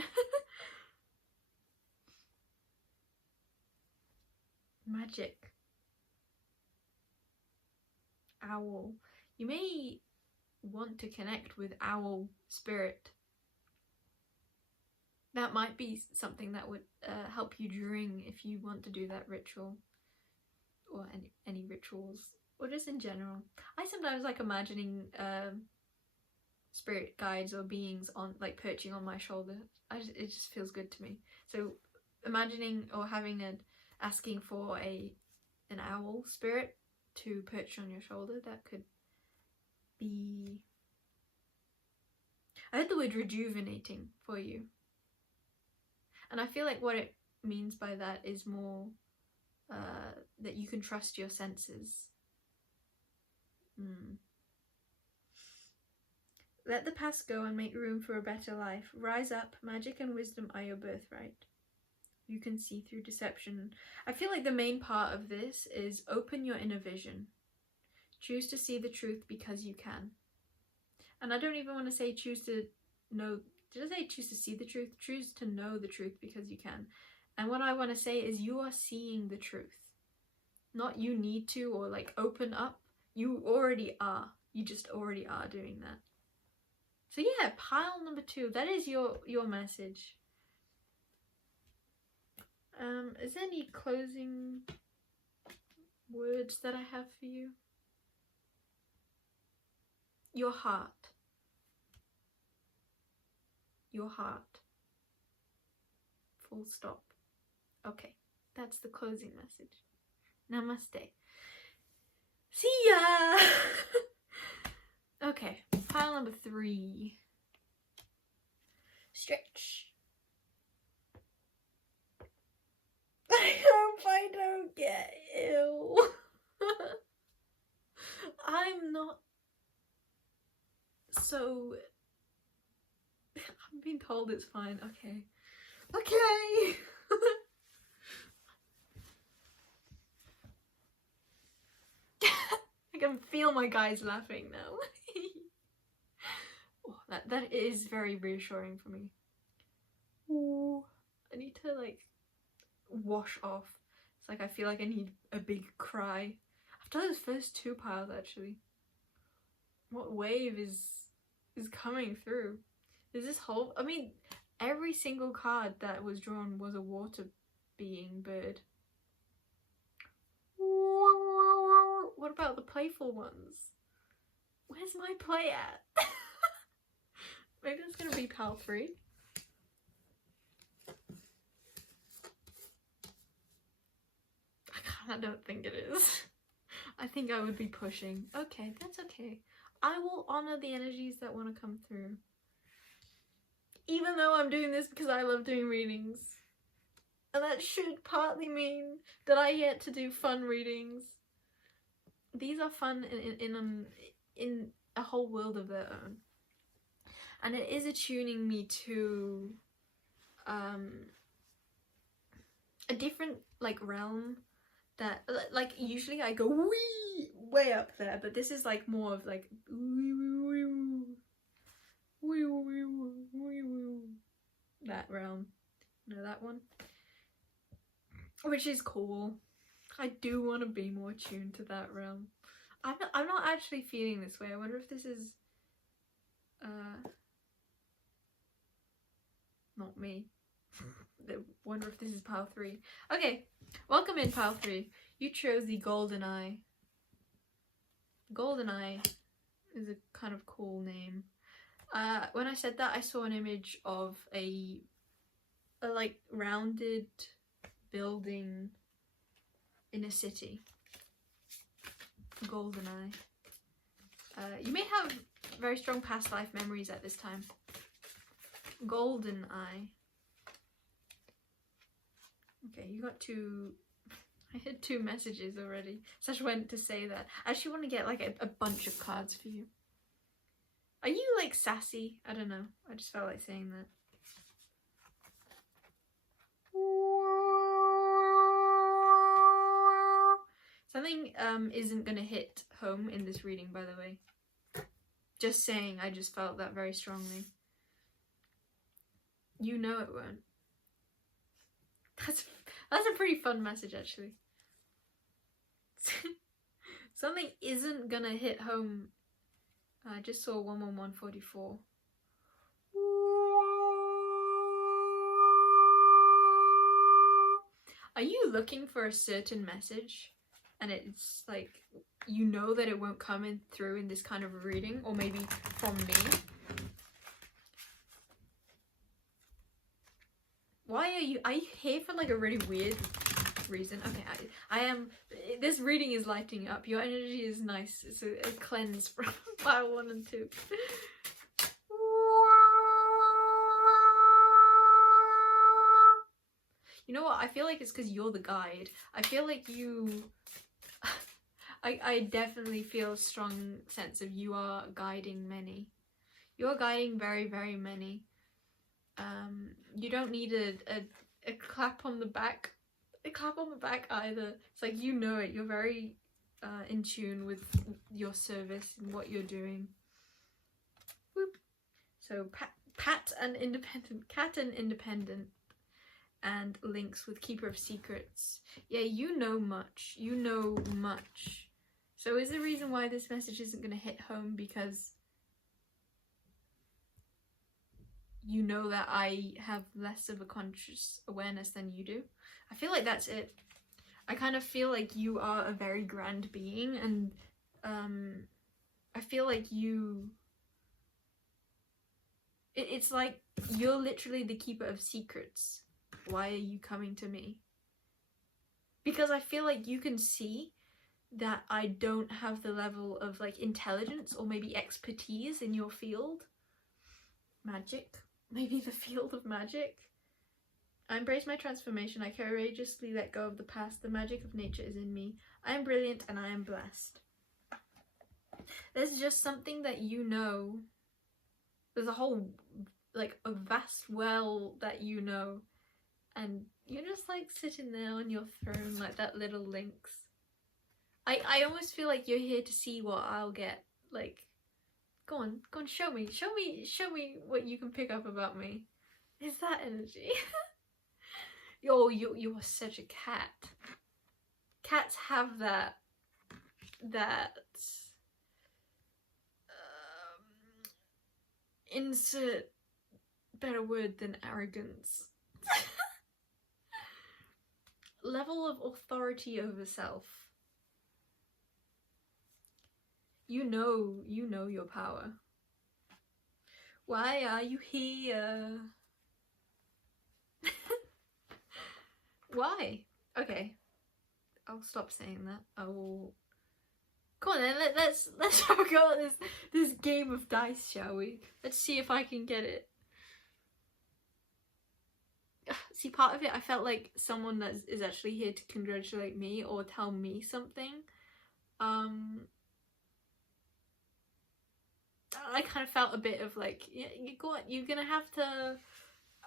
Magic. Owl. You may want to connect with owl spirit. That might be something that would help you during, if you want to do that ritual, or any rituals, or just in general. I sometimes like imagining spirit guides or beings on, like, perching on my shoulder. It just feels good to me. So imagining or asking for an owl spirit to perch on your shoulder, that could be, I heard the word rejuvenating for you. And I feel like what it means by that is more that you can trust your senses. Let the past go and make room for a better life. Rise up, magic and wisdom are your birthright. You can see through deception. I feel like the main part of this is open your inner vision. Choose to see the truth because you can. And I don't even want to say choose to know. Did I say choose to see the truth? Choose to know the truth because you can. And what I want to say is you are seeing the truth. Not you need to, or like open up. You already are. You just already are doing that. So yeah, pile number 2. That is your message. Is there any closing words that I have for you? Your heart. Your heart. Full stop. Okay, that's the closing message. Namaste. See ya! Okay, pile number 3. Stretch. I hope I don't get ill. I'm not so... I'm being told it's fine. Okay. Okay! I can feel my guys laughing now. Oh, that is very reassuring for me. Ooh, I need to like wash off. It's like I feel like I need a big cry. I've done those first 2 piles actually. What wave is coming through? Is this whole, I mean, every single card that was drawn was a water being, bird. What about the playful ones? Where's my play at? Maybe that's gonna be pile 3. I don't think it is. I think I would be pushing. Okay, that's okay. I will honor the energies that want to come through. Even though I'm doing this because I love doing readings. And that should partly mean that I get to do fun readings. These are fun in a whole world of their own. And it is attuning me to a different like realm that, like, usually I go wee way up there, but this is like more of like That realm. No, that one. Which is cool. I do want to be more tuned to that realm. I'm not actually feeling this way. I wonder if this is not me. I wonder if this is pile 3. Okay, welcome in pile 3. You chose the golden eye. Golden eye is a kind of cool name. When I said that, I saw an image of a like rounded building in a city. Golden eye. You may have very strong past life memories at this time. Golden eye. Okay, you got 2. I had 2 messages already. So I just went to say that. I actually want to get like a bunch of cards for you. Are you like sassy? I don't know. I just felt like saying that. Something isn't gonna hit home in this reading, by the way. Just saying, I just felt that very strongly. You know it won't. That's a pretty fun message, actually. Something isn't gonna hit home. I just saw 11144. Are you looking for a certain message? And it's like, you know that it won't come in through in this kind of a reading, or maybe from me. Why are you here for like a really weird reason? Okay, I am, this reading is lighting up. Your energy is nice. It's a cleanse from pile 1 and 2. You know what? I feel like it's because you're the guide. I feel like you... I definitely feel a strong sense of you are guiding many. You're guiding very, very many. You don't need a clap on the back. A clap on the back either. It's like, you know it. You're very in tune with your service and what you're doing. Whoop. So Pat and independent. Cat and independent. And links with Keeper of Secrets. Yeah, you know much. You know much. So is the reason why this message isn't going to hit home because you know that I have less of a conscious awareness than you do? I feel like that's it. I kind of feel like you are a very grand being, and I feel like you... It's like you're literally the Keeper of Secrets. Why are you coming to me? Because I feel like you can see that I don't have the level of like intelligence or maybe expertise in your field. Magic. Maybe the field of magic. I embrace my transformation. I courageously let go of the past. The magic of nature is in me. I am brilliant and I am blessed. There's just something that you know. There's a whole, like, a vast well that you know. And you're just like sitting there on your throne like that little lynx. I almost feel like you're here to see what I'll get. Like, go on, show me what you can pick up about me. Is that energy? You're such a cat. Cats have that insert better word than arrogance. Level of authority over self. You know your power. Why are you here? Why? Okay, I'll stop saying that. I will. Come on then, let's have a go at this game of dice, shall we? Let's see if I can get it. See, part of it, I felt like someone that is actually here to congratulate me or tell me something. I kind of felt a bit of like, yeah, you're gonna have to...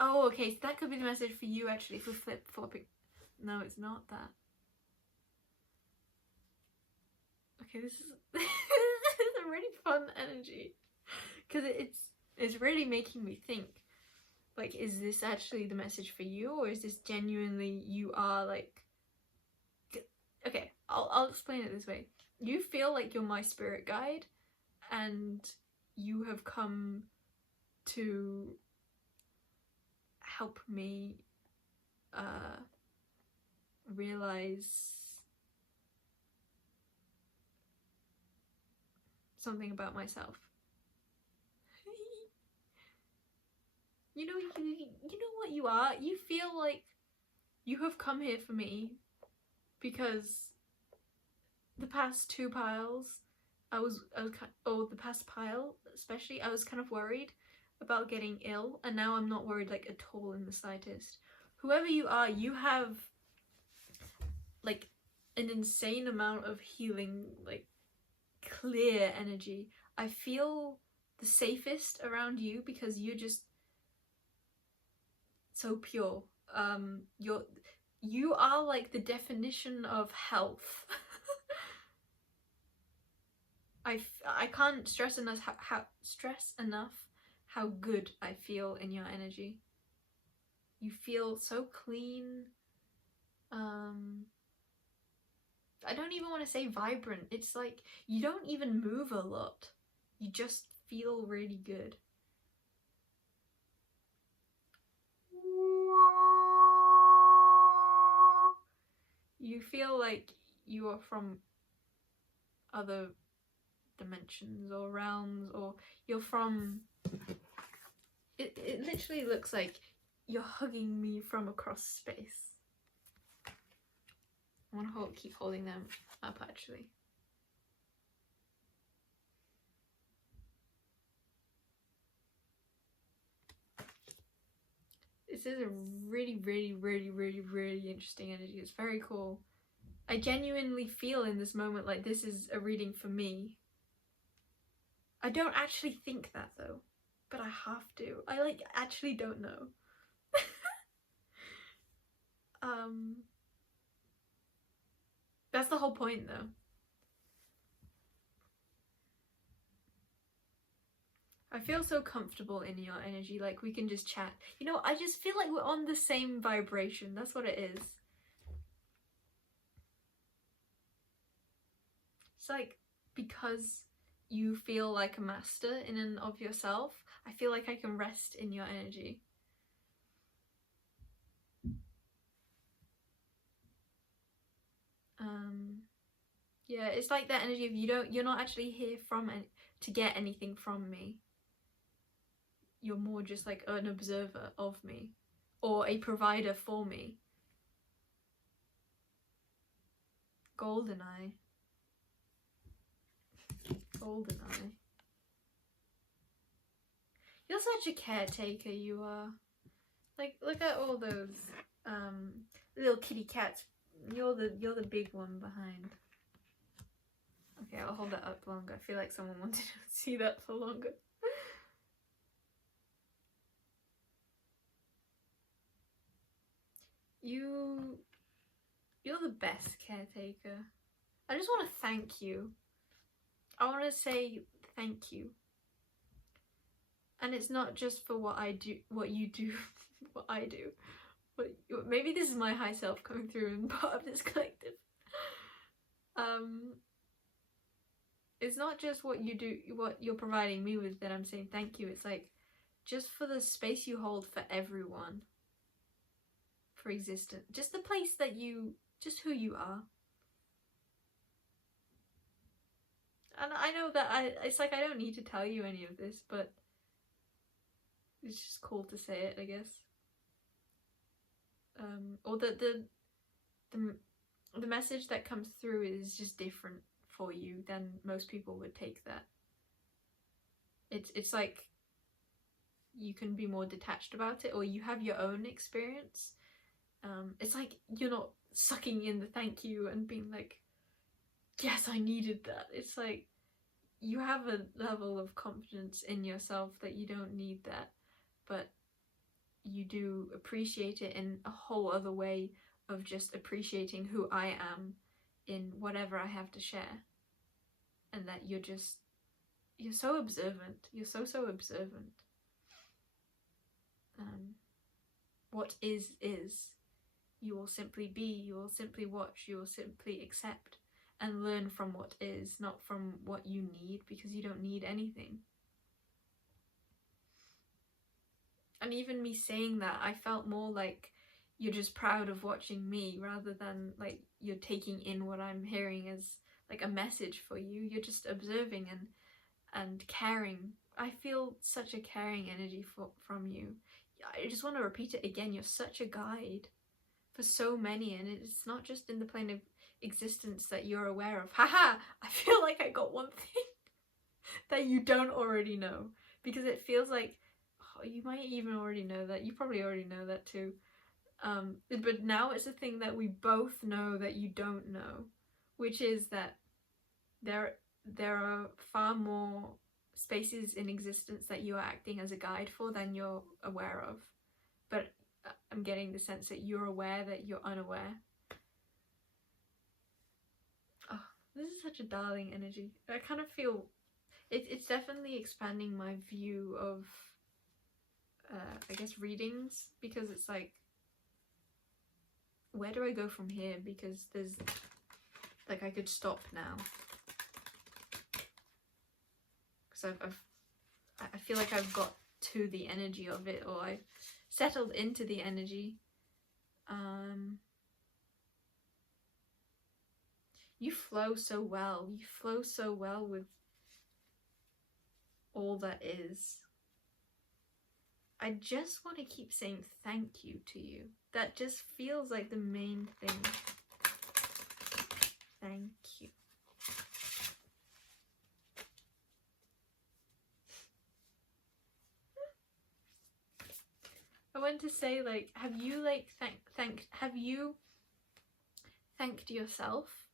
Oh, okay, so that could be the message for you actually, for flip-flopping. No, it's not that. Okay, this is a really fun energy. Because it's... is really making me think, like, is this actually the message for you, or is this genuinely you are like, okay, I'll explain it this way. You feel like you're my spirit guide, and you have come to help me realize something about myself. You know what you are? You feel like you have come here for me because the past two piles, the past pile especially, I was kind of worried about getting ill, and now I'm not worried like at all in the slightest. Whoever you are, you have like an insane amount of healing, like clear energy. I feel the safest around you because you're just so pure. You are like the definition of health. I can't stress enough how good I feel in your energy. You feel so clean. I don't even want to say vibrant. It's like you don't even move a lot. You just feel really good. You feel like you are from other dimensions or realms, or you're from... It literally looks like you're hugging me from across space. I want to keep holding them up actually. This is a really interesting energy. It's very cool. I genuinely feel in this moment like this is a reading for me. I don't actually think that though, but I have to. I like actually don't know. That's the whole point though. I feel so comfortable in your energy, like we can just chat. You know, I just feel like we're on the same vibration. That's what it is. It's like because you feel like a master in and of yourself, I feel like I can rest in your energy. Yeah, it's like that energy of you're not actually here to get anything from me. You're more just like an observer of me, or a provider for me. Golden eye. Golden eye. You're such a caretaker, you are. Like, look at all those little kitty cats. You're the big one behind. Okay, I'll hold that up longer. I feel like someone wanted to see that for longer. You're the best caretaker. I just want to thank you. I want to say thank you. And it's not just for what you do, what I do. But maybe this is my high self coming through and part of this collective. It's not just what you do, what you're providing me with that I'm saying thank you. It's like just for the space you hold for everyone. For existence. Just the place that just who you are. And I know that it's like I don't need to tell you any of this, but it's just cool to say it, I guess. Or the message that comes through is just different for you than most people would take that. It's like you can be more detached about it, or you have your own experience. It's like you're not sucking in the thank you and being like, yes, I needed that. It's like you have a level of confidence in yourself that you don't need that, but you do appreciate it in a whole other way of just appreciating who I am in whatever I have to share. And that you're so observant. You're so observant. what is. You will simply be, you will simply watch, you will simply accept and learn from what is, not from what you need, because you don't need anything. And even me saying that, I felt more like you're just proud of watching me rather than like you're taking in what I'm hearing as like a message for you. You're just observing and caring. I feel such a caring energy from you. I just want to repeat it again. You're such a guide for so many, and it's not just in the plane of existence that you're aware of. Haha! I feel like I got one thing that you don't already know, because it feels like you might even already know that. You probably already know that too. But now it's a thing that we both know that you don't know, which is that there are far more spaces in existence that you are acting as a guide for than you're aware of. But I'm getting the sense that you're aware that you're unaware. Oh, this is such a darling energy. I kind of feel it's definitely expanding my view of I guess readings, because it's like, where do I go from here? Because there's like, I could stop now, because I feel like I've got to the energy of it, or I've settled into the energy. You flow so well. You flow so well with all that is. I just want to keep saying thank you to you. That just feels like the main thing. Thank you. I want to say, like, have you like have you thanked yourself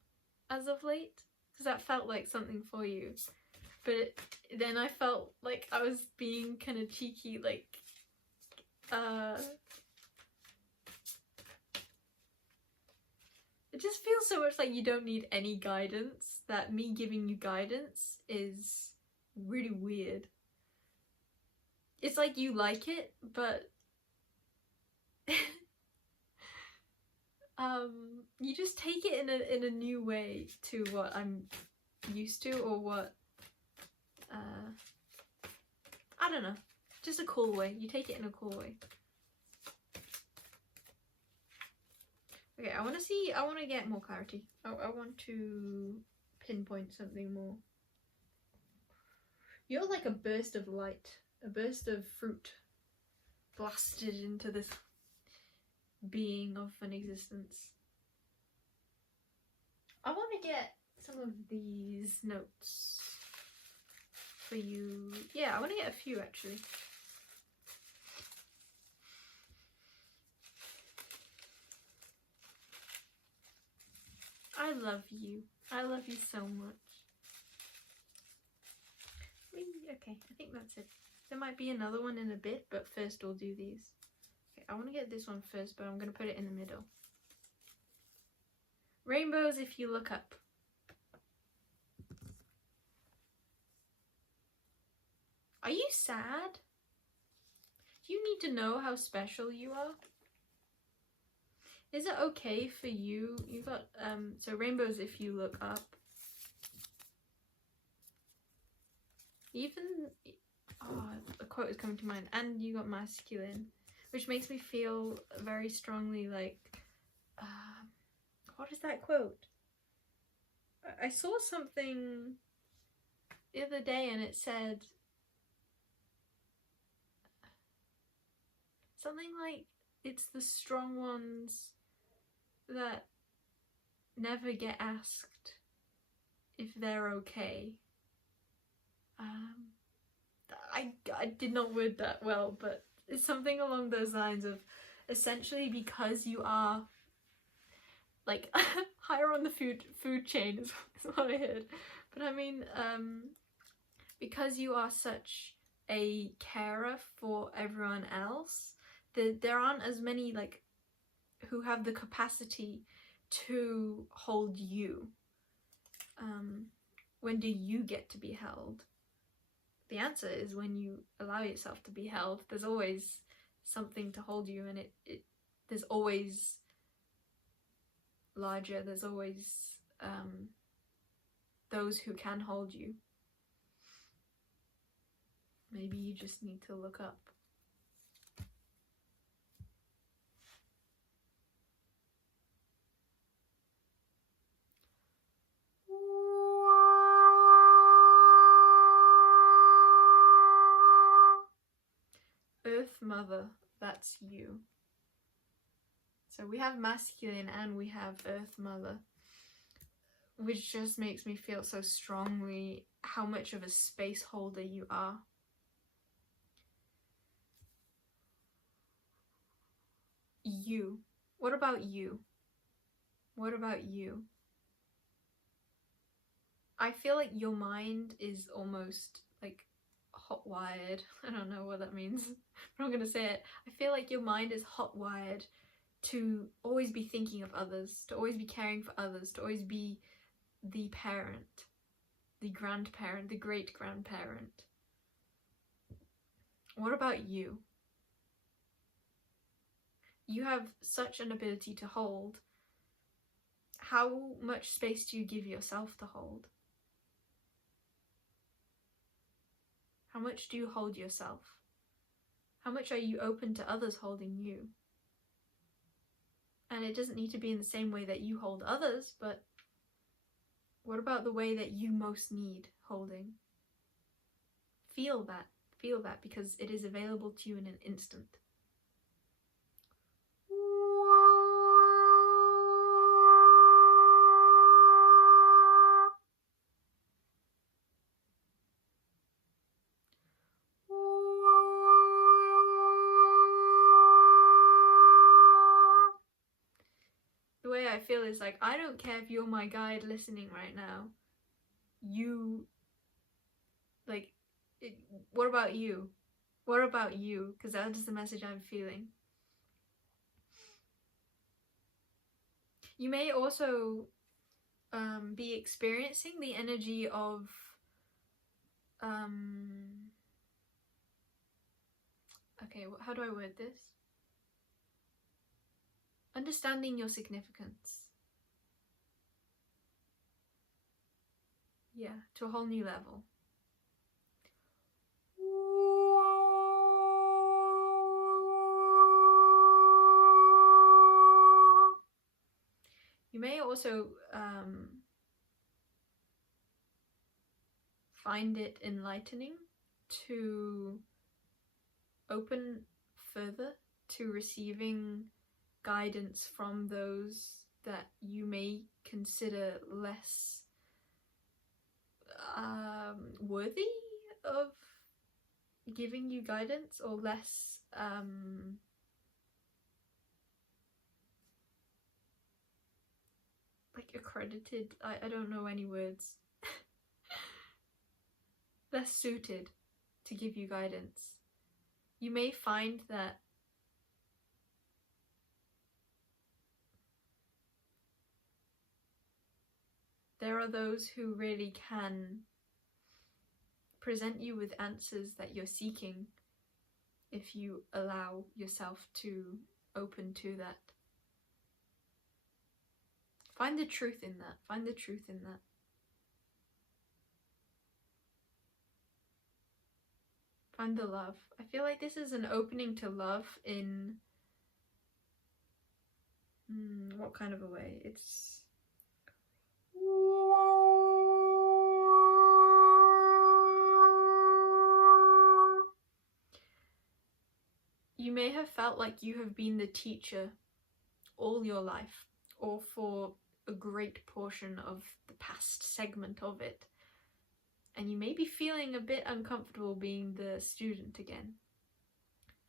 as of late? Because that felt like something for you. But then I felt like I was being kind of cheeky, like it just feels so much like you don't need any guidance, that me giving you guidance is really weird. It's like you like it, but you just take it in a new way to what I'm used to, or what I don't know, just a cool way. You take it in a cool way. Okay, I want to get more clarity. I want to pinpoint something more. You're like a burst of light, a burst of fruit blasted into this being of an existence. I want to get some of these notes for you. Yeah, I want to get a few actually. I love you. I love you so much. Okay, I think that's it. There might be another one in a bit, but first we'll do these. Okay, I want to get this one first, but I'm going to put it in the middle. Rainbows if you look up. Are you sad? Do you need to know how special you are? Is it okay for you? You got, so rainbows if you look up. Even, oh, a quote is coming to mind. And you got masculine, which makes me feel very strongly like, what is that quote? I saw something the other day and it said something like, it's the strong ones that never get asked if they're okay. I did not word that well, but it's something along those lines of, essentially, because you are like higher on the food chain is what I heard. But I mean, because you are such a carer for everyone else, there aren't as many like who have the capacity to hold you. When do you get to be held? The answer is when you allow yourself to be held. There's always something to hold you, and there's always larger, there's always those who can hold you. Maybe you just need to look up. Earth Mother, that's you. So we have masculine and we have Earth Mother, which just makes me feel so strongly how much of a space holder you are. You. What about you? What about you? I feel like your mind is almost like hot-wired. I don't know what that means, but I'm gonna say it. I feel like your mind is hot-wired to always be thinking of others, to always be caring for others, to always be the parent, the grandparent, the great-grandparent. What about you? You have such an ability to hold. How much space do you give yourself to hold? How much do you hold yourself? How much are you open to others holding you? And it doesn't need to be in the same way that you hold others, but what about the way that you most need holding? Feel that, because it is available to you in an instant. The way I feel is like, I don't care if you're my guide listening right now. You, like, what about you? What about you? Because that is the message I'm feeling. You may also be experiencing the energy of okay, how do I word this? Understanding your significance. Yeah, to a whole new level. You may also find it enlightening to open further to receiving guidance from those that you may consider less worthy of giving you guidance, or less like accredited. I don't know any words. Less suited to give you guidance. You may find that there are those who really can present you with answers that you're seeking if you allow yourself to open to that. Find the truth in that. Find the truth in that. Find the love. I feel like this is an opening to love in what kind of a way? It's you may have felt like you have been the teacher all your life, or for a great portion of the past segment of it, and you may be feeling a bit uncomfortable being the student again,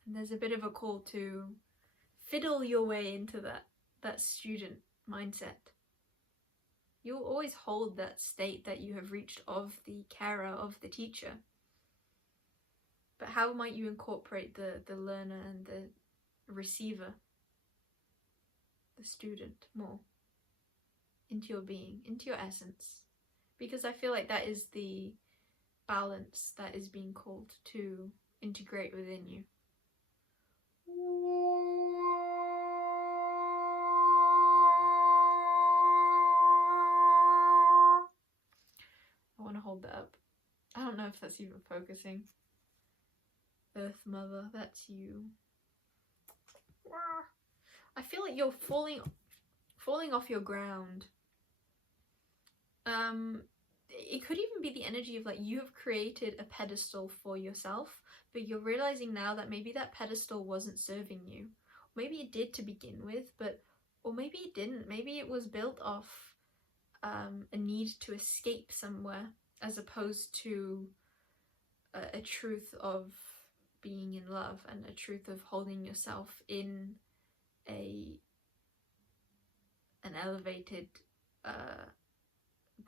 and there's a bit of a call to fiddle your way into that student mindset. You'll always hold that state that you have reached of the carer, of the teacher, but how might you incorporate the learner and the receiver, the student, more into your being, into your essence? Because I feel like that is the balance that is being called to integrate within you. I want to hold that up. I don't know if that's even focusing. Earth Mother, that's you. I feel like you're falling off your ground. It could even be the energy of like you have created a pedestal for yourself, but you're realizing now that maybe that pedestal wasn't serving you. Maybe it did to begin with, or maybe it didn't. Maybe it was built off a need to escape somewhere, as opposed to a truth of being in love and a truth of holding yourself in an elevated,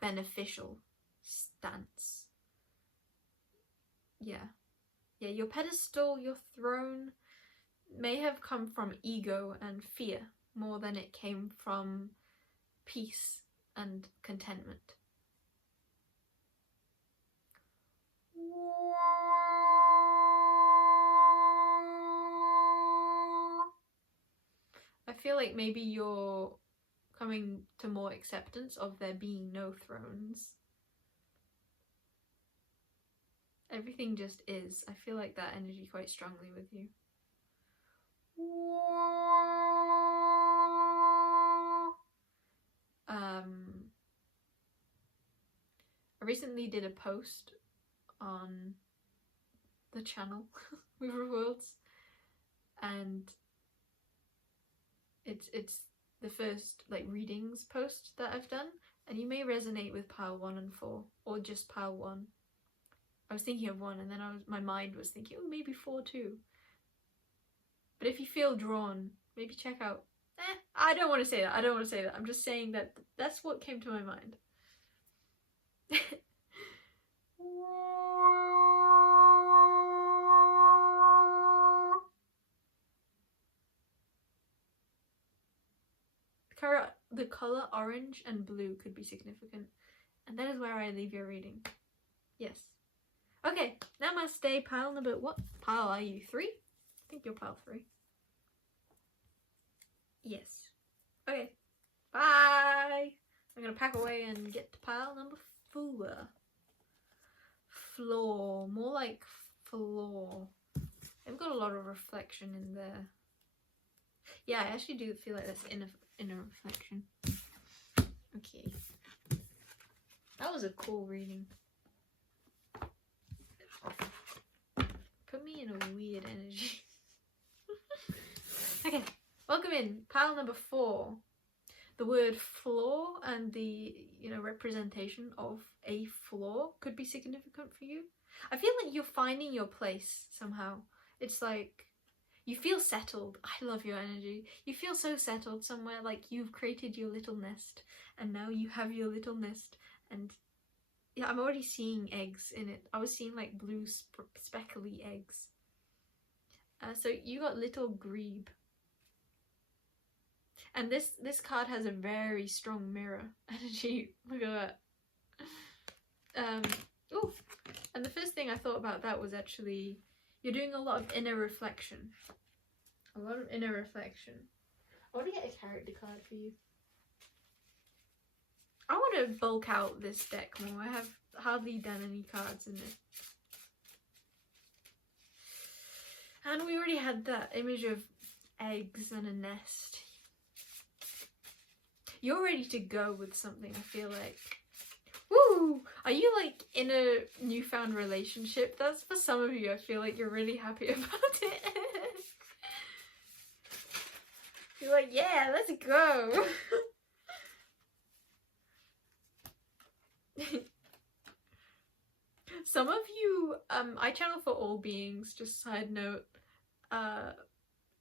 beneficial stance. Yeah, your pedestal, your throne may have come from ego and fear more than it came from peace and contentment. I feel like maybe you're coming to more acceptance of there being no thrones. Everything just is. I feel like that energy quite strongly with you. I recently did a post on the channel Weaver Worlds, and it's the first like readings post that I've done, and you may resonate with pile 1 and 4, or just pile 1. I was thinking of 1, and then my mind was thinking, oh, maybe 4 too. But if you feel drawn, maybe check out. I don't want to say that. I'm just saying that that's what came to my mind. The colour orange and blue could be significant, and that is where I leave your reading. Yes. Okay, namaste, pile number, what pile are you? 3? I think you're pile 3. Yes. Okay, bye! I'm gonna pack away and get to pile number 4. Floor, more like floor. I've got a lot of reflection in there. Yeah, I actually do feel like that's inner reflection. Okay. That was a cool reading. Put me in a weird energy. Okay, welcome in. Pile number 4. The word floor and the, representation of a floor could be significant for you. I feel like you're finding your place somehow. It's like you feel settled. I love your energy. You feel so settled somewhere, like you've created your little nest, and now you have your little nest. And yeah, I'm already seeing eggs in it. I was seeing like blue speckly eggs. So you got little grebe. And this card has a very strong mirror energy. Look at that. Oh, and the first thing I thought about that was actually you're doing a lot of inner reflection. A lot of inner reflection. I want to get a character card for you. I want to bulk out this deck more. I have hardly done any cards in it. And we already had that image of eggs and a nest. You're ready to go with something, I feel like. Woo! Are you like in a newfound relationship? That's for some of you. I feel like you're really happy about it. You're like, yeah, let's go. Some of you, I channel for all beings, just side note.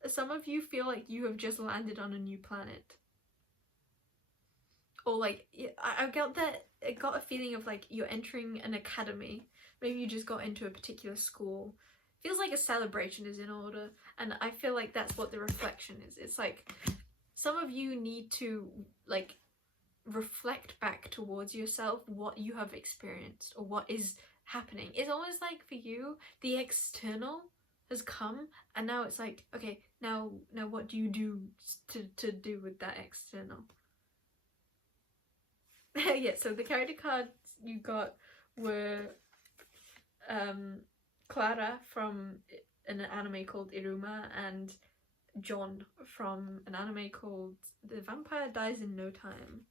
Some of you feel like you have just landed on a new planet. Or like, I got a feeling of like you're entering an academy. Maybe you just got into a particular school. Feels like a celebration is in order, and I feel like that's what the reflection is. It's like some of you need to like reflect back towards yourself what you have experienced or what is happening. It's almost like for you the external has come, and now it's like, okay, now what do you do to do with that external? Yeah, so the character cards you got were Clara from an anime called Iruma, and John from an anime called The Vampire Dies in No Time.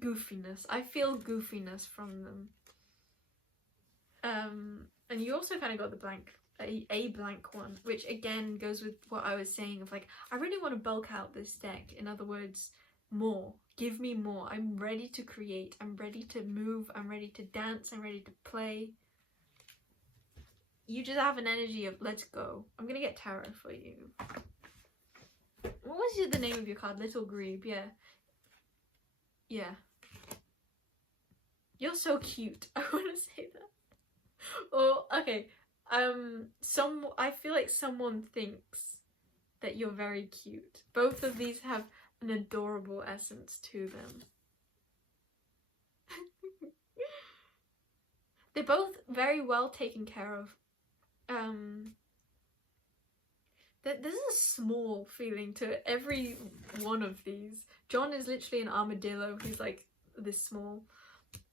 Goofiness. I feel goofiness from them. And you also kind of got the blank, a blank one, which again goes with what I was saying of like, I really want to bulk out this deck. In other words, more. Give me more. I'm ready to create. I'm ready to move. I'm ready to dance. I'm ready to play. You just have an energy of let's go. I'm gonna get tarot for you. What was the name of your card? Little Grebe, yeah. Yeah. You're so cute. I want to say that. Oh, okay. I feel like someone thinks that you're very cute. Both of these have an adorable essence to them. They're both very well taken care of. There's a small feeling to every one of these. John is literally an armadillo. He's like this small.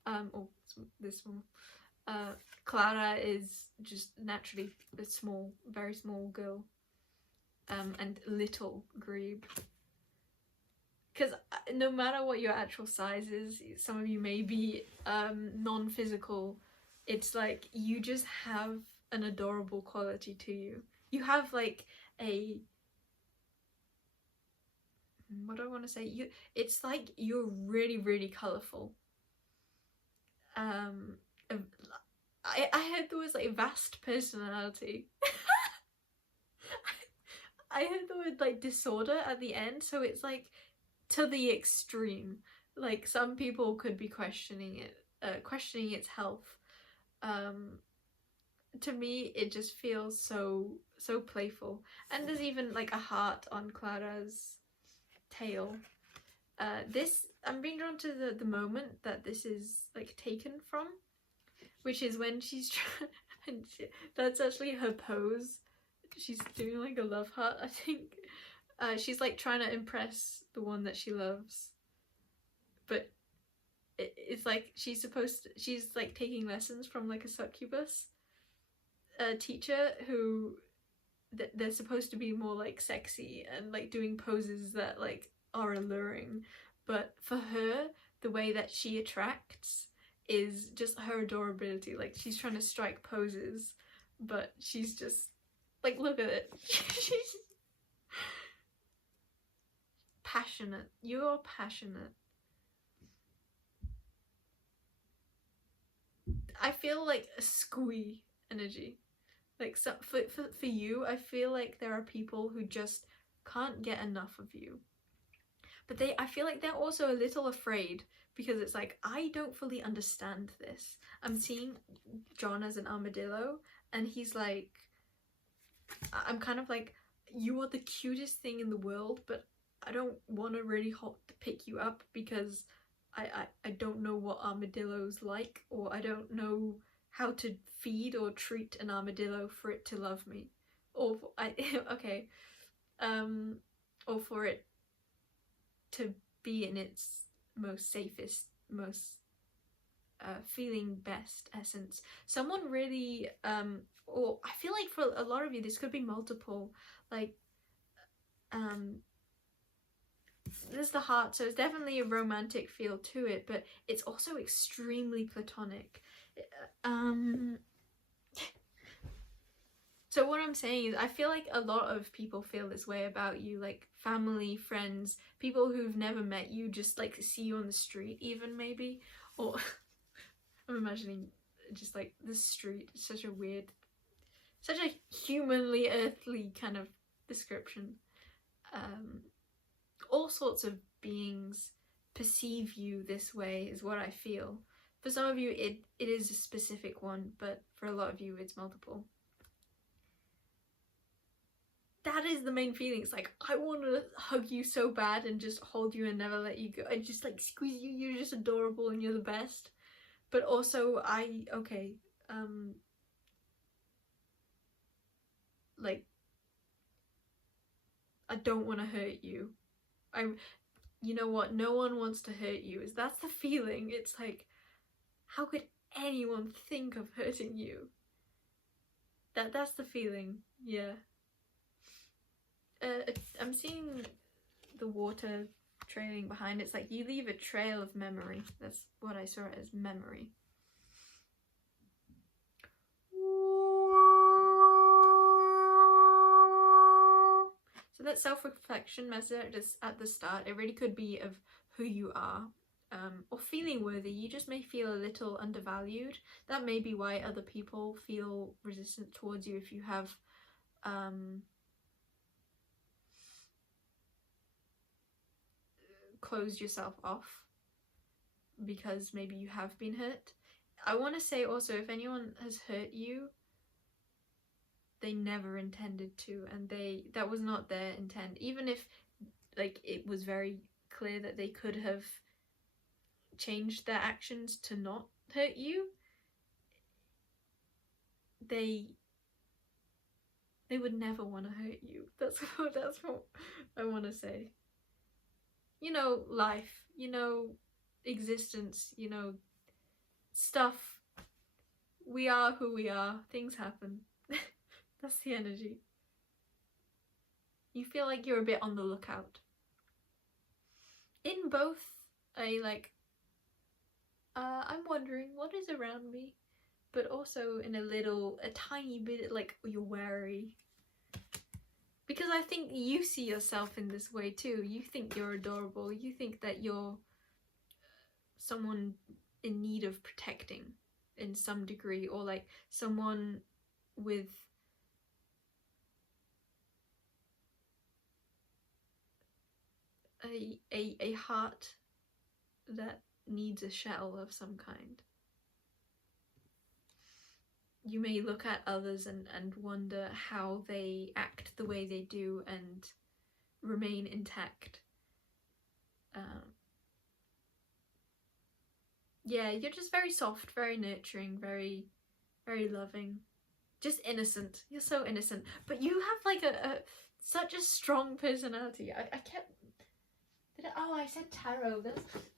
Or this small. Clara is just naturally a small, very small girl. And little Grebe. Because no matter what your actual size is, some of you may be non-physical, it's like you just have an adorable quality to you. You have like a, what do I want to say? It's like you're really, really colourful. I heard there was like vast personality. I heard the word like disorder at the end, so it's like to the extreme. Like some people could be questioning its health. To me it just feels so playful, and there's even like a heart on Clara's tail. This, I'm being drawn to the moment that this is like taken from, which is when she's trying, that's actually her pose. She's doing like a love heart, I think. She's like trying to impress the one that she loves, but it's like she's like taking lessons from like a succubus teacher who they're supposed to be more like sexy and like doing poses that like are alluring, but for her the way that she attracts is just her adorability. Like she's trying to strike poses, but she's just like, look at it. She's passionate. You're passionate. I feel like a squee energy. Like, so for you, I feel like there are people who just can't get enough of you. But I feel like they're also a little afraid, because it's like, I don't fully understand this. I'm seeing John as an armadillo, and he's like, I'm kind of like, you are the cutest thing in the world, but I don't want to really pick you up because I don't know what armadillo's like, or I don't know how to feed or treat an armadillo for it to love me, or okay, or for it to be in its most safest, most feeling best essence. Someone really or I feel like for a lot of you this could be multiple, like there's the heart, so it's definitely a romantic feel to it, but it's also extremely platonic. So what I'm saying is, I feel like a lot of people feel this way about you, like family, friends, people who've never met you, just like see you on the street even, maybe, or I'm imagining just like the street. It's such a weird, such a humanly earthly kind of description. All sorts of beings perceive you this way is what I feel. For some of you it is a specific one, but for a lot of you it's multiple. That is the main feeling. It's like, I want to hug you so bad and just hold you and never let you go. I just like squeeze you. You're just adorable and you're the best. But also like, I don't want to hurt you. You know what, no one wants to hurt you. That's the feeling. It's like, how could anyone think of hurting you? That's the feeling. Yeah. I'm seeing the water trailing behind. It's like you leave a trail of memory. That's what I saw it as, memory. So that self-reflection message is at the start. It really could be of who you are, or feeling worthy. You just may feel a little undervalued. That may be why other people feel resistant towards you if you have closed yourself off, because maybe you have been hurt. I want to say also, if anyone has hurt you, they never intended to, and that was not their intent. Even if like it was very clear that they could have changed their actions to not hurt you, they would never want to hurt you. That's what I want to say. You know, life, you know, existence, you know, stuff. We are who we are. Things happen. That's the energy. You feel like you're a bit on the lookout. In both a like, I'm wondering what is around me, but also in a tiny bit like you're wary. Because I think you see yourself in this way too. You think you're adorable. You think that you're someone in need of protecting in some degree, or like someone with a heart that needs a shell of some kind. You may look at others and wonder how they act the way they do and remain intact. Yeah, you're just very soft, very nurturing, very, very loving. Just innocent. You're so innocent. But you have like such a strong personality. I kept... I said tarot.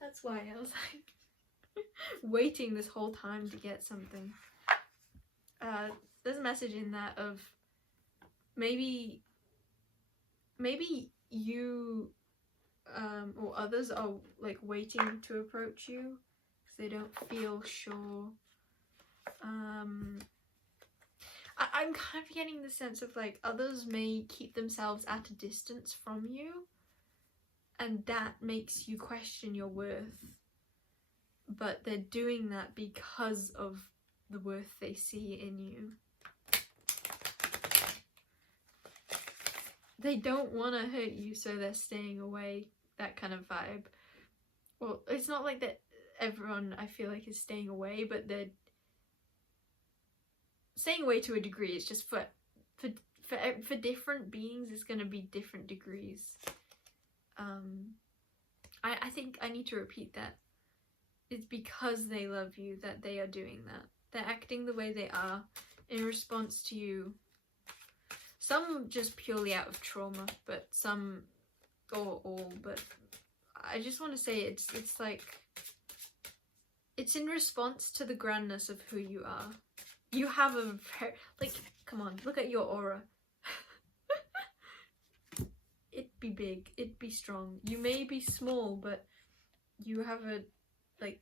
That's why I was like waiting this whole time to get something. There's a message in that of maybe you or others are like waiting to approach you because they don't feel sure. I'm kind of getting the sense of like others may keep themselves at a distance from you, and that makes you question your worth, but they're doing that because of the worth they see in you. They don't want to hurt you, so they're staying away, that kind of vibe. Well, it's not like that everyone I feel like is staying away, but they're staying away to a degree. It's just for different beings, it's going to be different degrees. I think I need to repeat that. It's because they love you that they are doing that. They're acting the way they are in response to you. Some just purely out of trauma, but some, or all, but I just want to say it's like, it's in response to the grandness of who you are. You have a very, like, come on, look at your aura. It'd be big, it'd be strong. You may be small, but you have a, like,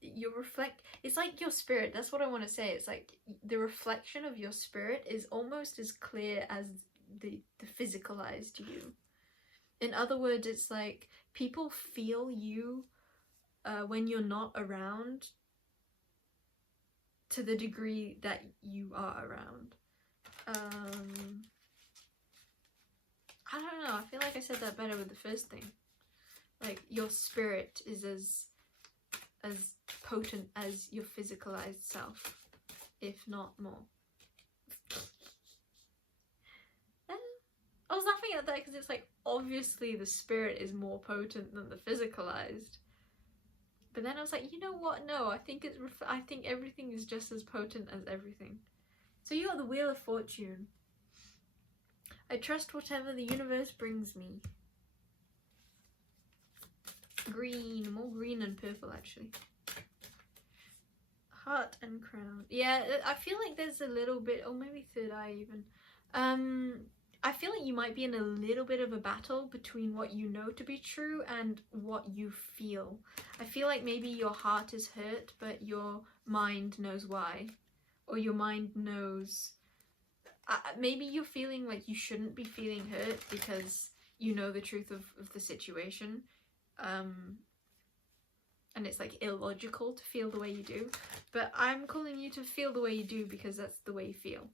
you reflect, it's like your spirit, that's what I want to say. It's like the reflection of your spirit is almost as clear as the physicalized you. In other words, it's like people feel you when you're not around to the degree that you are around. I don't know, I feel like I said that better with the first thing. Like your spirit is as potent as your physicalized self, if not more. I was laughing at that because it's like, obviously the spirit is more potent than the physicalized. But then I was like, you know what? No, I think everything is just as potent as everything. So you got the Wheel of Fortune. I trust whatever the universe brings me. Green, more green and purple actually. Heart and crown. Yeah, I feel like there's a little bit, or maybe third eye even. I feel like you might be in a little bit of a battle between what you know to be true and what you feel. I feel like maybe your heart is hurt, but your mind knows why. Or your mind knows... maybe you're feeling like you shouldn't be feeling hurt because you know the truth of the situation. And it's like illogical to feel the way you do. But I'm calling you to feel the way you do because that's the way you feel.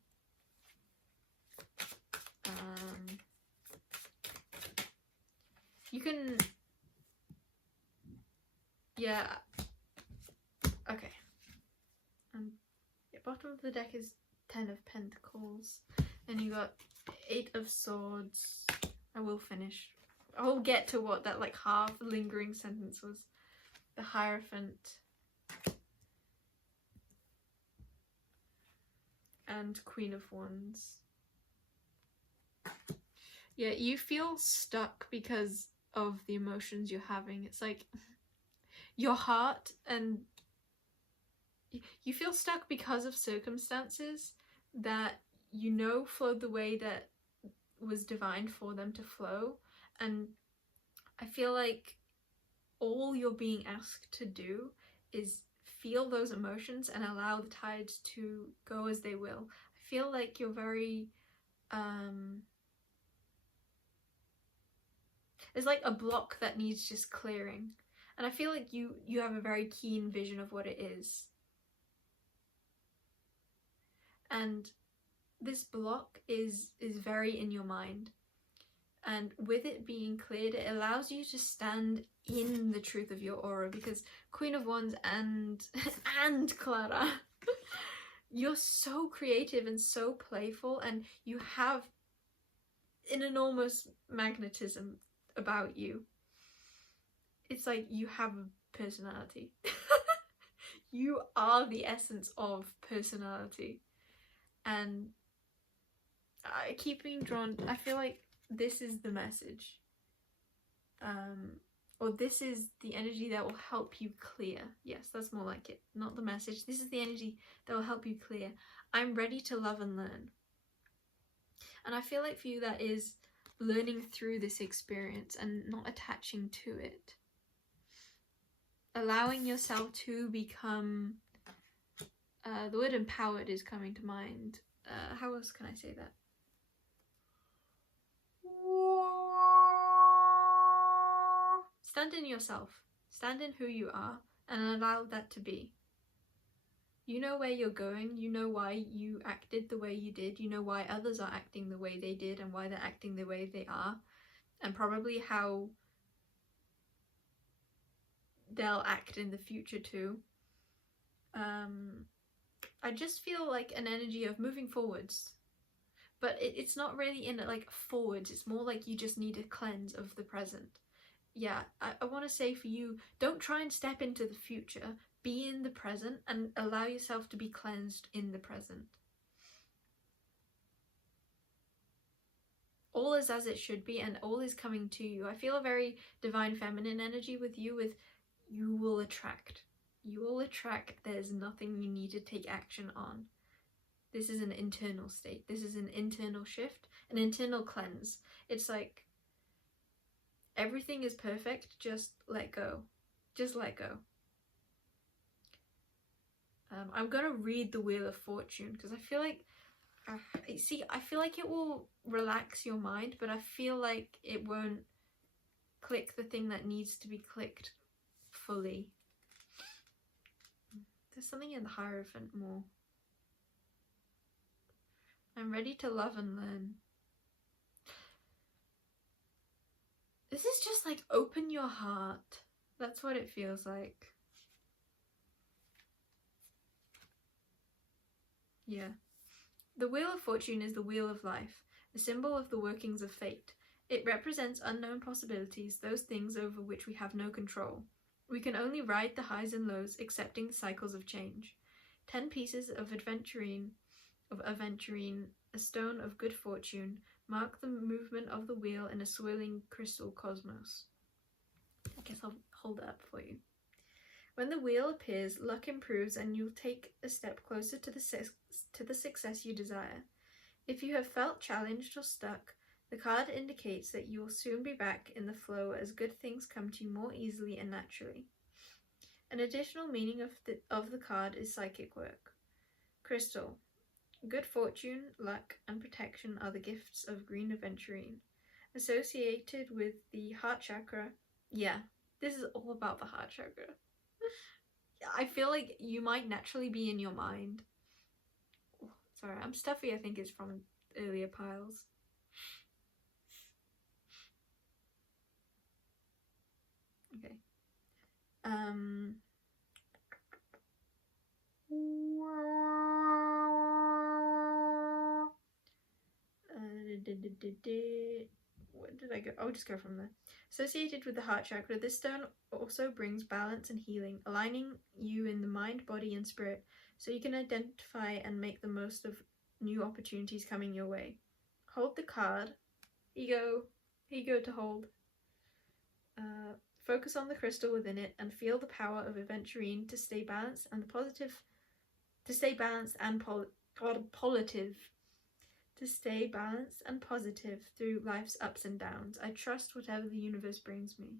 You can... Yeah. Okay. Yeah, bottom of the deck is 10 of Pentacles. And you got 8 of Swords. I will finish. I'll get to what that like half lingering sentence was. The Hierophant. And Queen of Wands. Yeah, you feel stuck because of the emotions you're having. It's like your heart, and you feel stuck because of circumstances that you know flowed the way that was divine for them to flow. And I feel like all you're being asked to do is feel those emotions and allow the tides to go as they will. I feel like you're very there's like a block that needs just clearing, and I feel like you have a very keen vision of what it is, and this block is very in your mind, and with it being cleared, it allows you to stand in the truth of your aura, because Queen of Wands and Clara, you're so creative and so playful, and you have an enormous magnetism about you. It's like you have a personality. You are the essence of personality, and I keep being drawn. I feel like this is the message, or this is the energy that will help you clear. Yes, that's more like it, not the message. This is the energy that will help you clear. I'm ready to love and learn. And I feel like for you that is learning through this experience and not attaching to it. Allowing yourself to become, the word empowered is coming to mind. How else can I say that? Stand in yourself. Stand in who you are and allow that to be. You know where you're going, you know why you acted the way you did, you know why others are acting the way they did and why they're acting the way they are, and probably how they'll act in the future too. I just feel like an energy of moving forwards, but it's not really in it like forwards, it's more like you just need a cleanse of the present. Yeah, I want to say for you, don't try and step into the future. Be in the present and allow yourself to be cleansed in the present. All is as it should be, and all is coming to you. I feel a very divine feminine energy with you, with you will attract. You will attract. There's nothing you need to take action on. This is an internal state. This is an internal shift, an internal cleanse. It's like everything is perfect, just let go. Just let go. I'm gonna read the Wheel of Fortune because I feel like, I feel like it will relax your mind, but I feel like it won't click the thing that needs to be clicked fully. There's something in the Hierophant more. I'm ready to love and learn. This is just like open your heart. That's what it feels like. Yeah. The Wheel of Fortune is the wheel of life, a symbol of the workings of fate. It represents unknown possibilities, those things over which we have no control. We can only ride the highs and lows, accepting the cycles of change. 10 pieces of aventurine of aventurine, a stone of good fortune, mark the movement of the wheel in a swirling crystal cosmos. I guess I'll hold it up for you. When the wheel appears, luck improves and you'll take a step closer to the success you desire. If you have felt challenged or stuck, the card indicates that you will soon be back in the flow as good things come to you more easily and naturally. An additional meaning of the card is psychic work. Crystal. Good fortune, luck, and protection are the gifts of green aventurine. Associated with the heart chakra. Yeah, this is all about the heart chakra. I feel like you might naturally be in your mind. Oh, sorry, I'm stuffy. I think it's from earlier piles. Okay. Where did I go? I'll just go from there. Associated with the heart chakra, this stone also brings balance and healing, aligning you in the mind, body, and spirit, so you can identify and make the most of new opportunities coming your way. Hold the card. Here you go to hold. Focus on the crystal within it and feel the power of aventurine to stay balanced and positive through life's ups and downs. I trust whatever the universe brings me.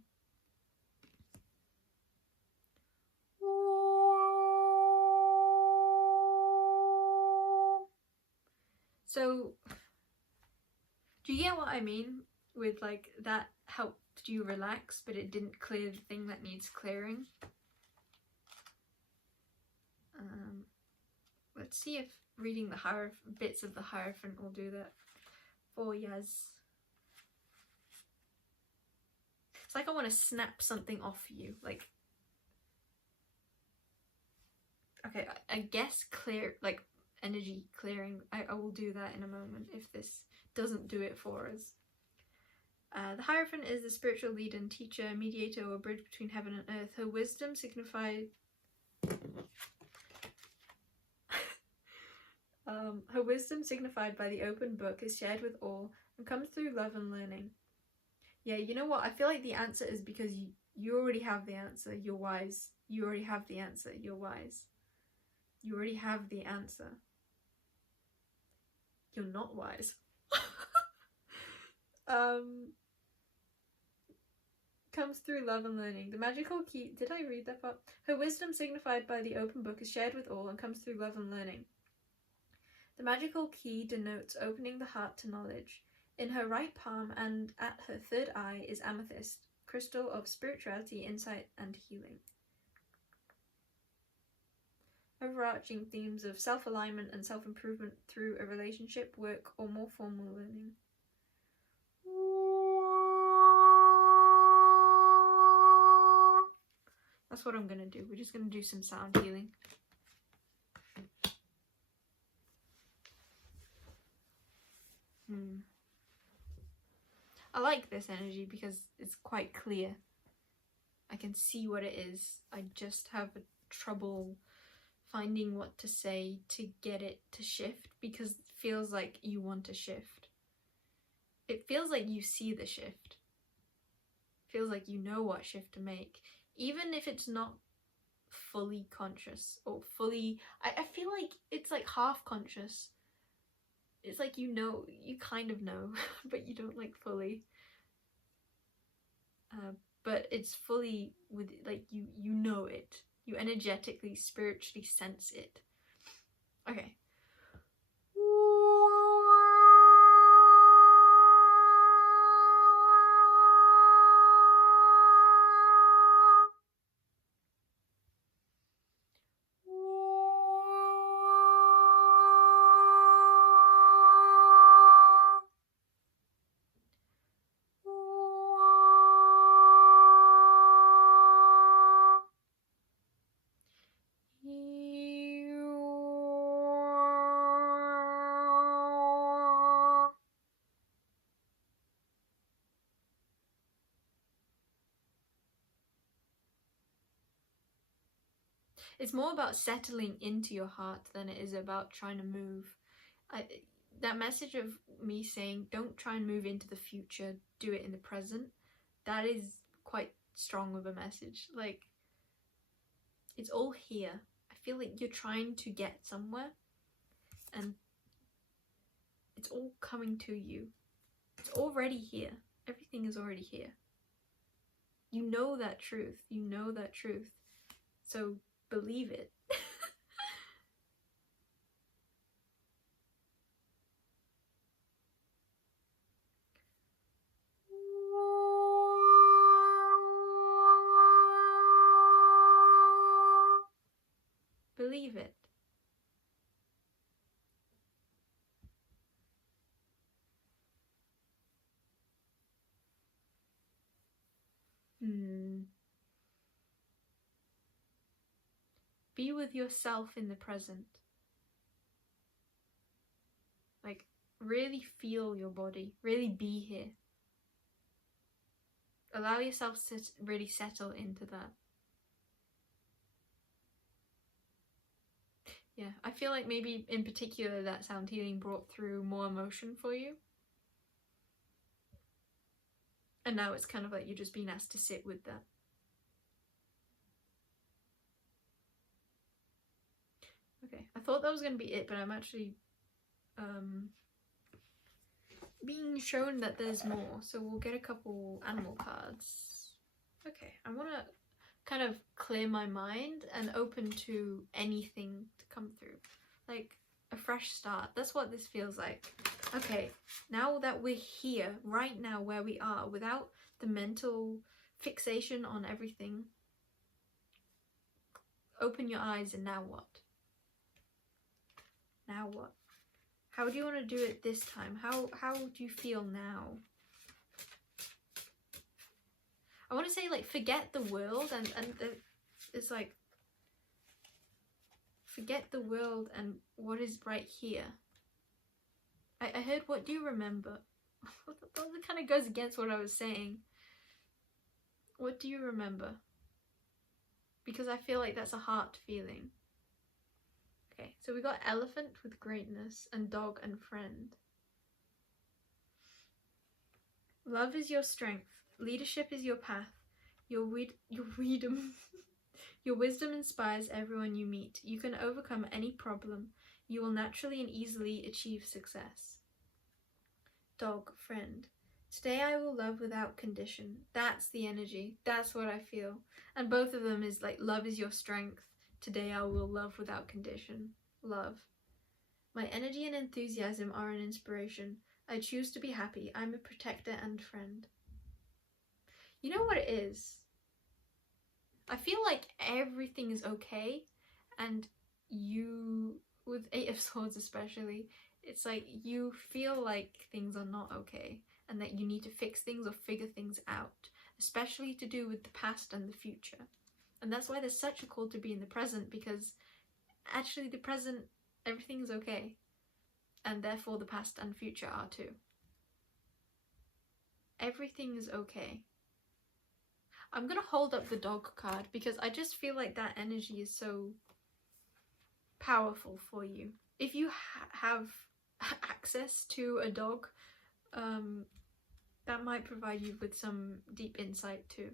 So, do you get what I mean with like that helped you relax, but it didn't clear the thing that needs clearing? Let's see if reading the bits of the Hierophant will do that for yas. It's like I want to snap something off you, like, okay, I guess energy clearing, I will do that in a moment if this doesn't do it for us. The Hierophant is the spiritual leader and teacher, mediator, or bridge between heaven and earth. Her wisdom signified by the open book is shared with all and comes through love and learning. Yeah, you know what? I feel like the answer is because you already have the answer. You're wise. You already have the answer. You're wise. You already have the answer. You're not wise. Comes through love and learning. The magical key. Did I read that part? Her wisdom signified by the open book is shared with all and comes through love and learning. The magical key denotes opening the heart to knowledge. In her right palm and at her third eye is amethyst, crystal of spirituality, insight, and healing. Overarching themes of self-alignment and self-improvement through a relationship, work, or more formal learning. That's what I'm gonna do. We're just gonna do some sound healing. I like this energy because it's quite clear. I can see what it is. I just have trouble finding what to say to get it to shift, because it feels like you want to shift. It feels like you see the shift. It feels like you know what shift to make. Even if it's not fully conscious or fully... I feel like it's like half conscious. It's like you know, you kind of know, but you don't like fully. But it's fully with, like, you know it. You energetically, spiritually sense it. Okay. It's more about settling into your heart than it is about trying to move. that message of me saying don't try and move into the future, do it in the present, that is quite strong of a message. Like, it's all here. I feel like you're trying to get somewhere and it's all coming to you. It's already here. Everything is already here. You know that truth. You know that truth. So believe it. Believe it. Be with yourself in the present. Like, really feel your body. Really be here. Allow yourself to really settle into that. Yeah, I feel like maybe in particular that sound healing brought through more emotion for you. And now it's kind of like you're just being asked to sit with that. Okay, I thought that was going to be it, but I'm actually being shown that there's more. So we'll get a couple animal cards. Okay, I want to kind of clear my mind and open to anything to come through. Like a fresh start. That's what this feels like. Okay, now that we're here, right now where we are, without the mental fixation on everything, open your eyes and now what? Now what? How do you want to do it this time? How do you feel now? I want to say, like, forget the world and it's like, forget the world and what is right here. I heard, what do you remember? That kind of goes against what I was saying. What do you remember? Because I feel like that's a heart feeling. Okay, so we got elephant with greatness and dog and friend. Love is your strength. Leadership is your path. Your wisdom inspires everyone you meet. You can overcome any problem. You will naturally and easily achieve success. Dog, friend. Today I will love without condition. That's the energy. That's what I feel. And both of them is like, love is your strength. Today I will love without condition. Love. My energy and enthusiasm are an inspiration. I choose to be happy. I'm a protector and friend. You know what it is? I feel like everything is okay, and you, with Eight of Swords especially, it's like you feel like things are not okay and that you need to fix things or figure things out, especially to do with the past and the future. And that's why there's such a call to be in the present, because actually the present, everything is okay, and therefore the past and future are too. Everything is okay. I'm gonna hold up the dog card because I just feel like that energy is so powerful for you. If you have access to a dog, that might provide you with some deep insight too.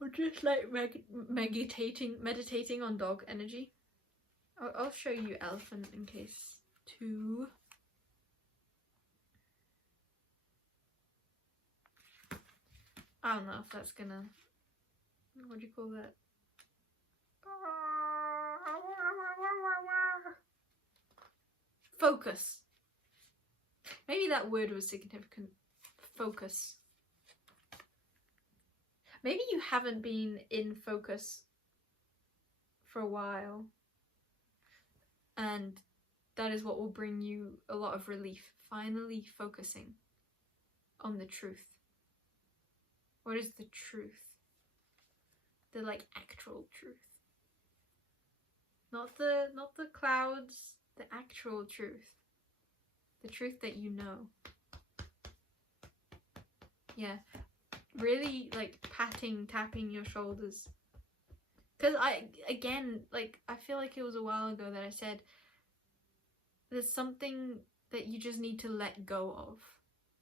Or just like meditating on dog energy. I'll show you elephant in case too. I don't know if that's gonna, what do you call that? Focus. Maybe that word was significant. Focus. Maybe you haven't been in focus for a while, and that is what will bring you a lot of relief. Finally focusing on the truth. What is the truth? The like actual truth. Not the clouds, the actual truth. The truth that you know. Yeah. Really like tapping your shoulders Because again, like, I feel like it was a while ago that I said there's something that you just need to let go of.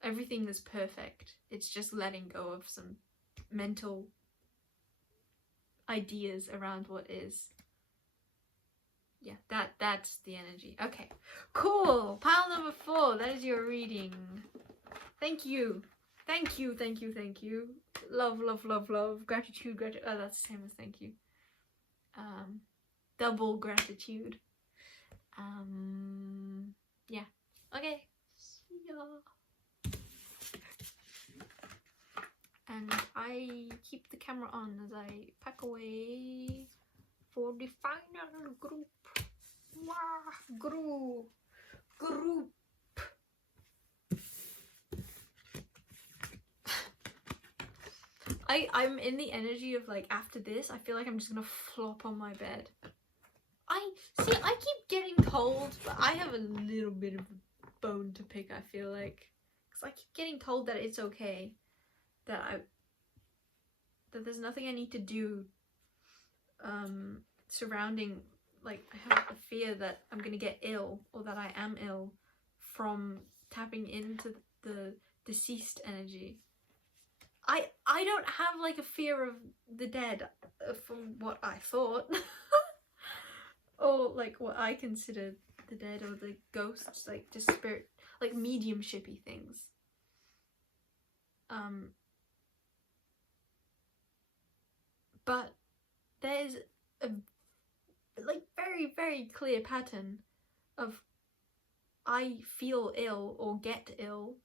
Everything is perfect. It's just letting go of some mental ideas around what is. Yeah, that's the energy. Okay, cool. Pile number 4. That is your reading. Thank you. Thank you, thank you, thank you. Love, love, love, love. Gratitude, gratitude. Oh, that's the same as thank you. Double gratitude. Yeah. Okay. See ya. And I keep the camera on as I pack away for the final group. Wow, group. I'm in the energy of, like, after this, I feel like I'm just gonna flop on my bed. I keep getting told, but I have a little bit of a bone to pick, I feel like. Because I keep getting told that it's okay. That there's nothing I need to do surrounding, like, I have a fear that I'm gonna get ill, or that I am ill from tapping into the deceased energy. I don't have, like, a fear of the dead, from what I thought. Or, like, what I consider the dead, or the ghosts, like, just spirit, like, mediumshipy things. But there's a, like, very, very clear pattern of I feel ill or get ill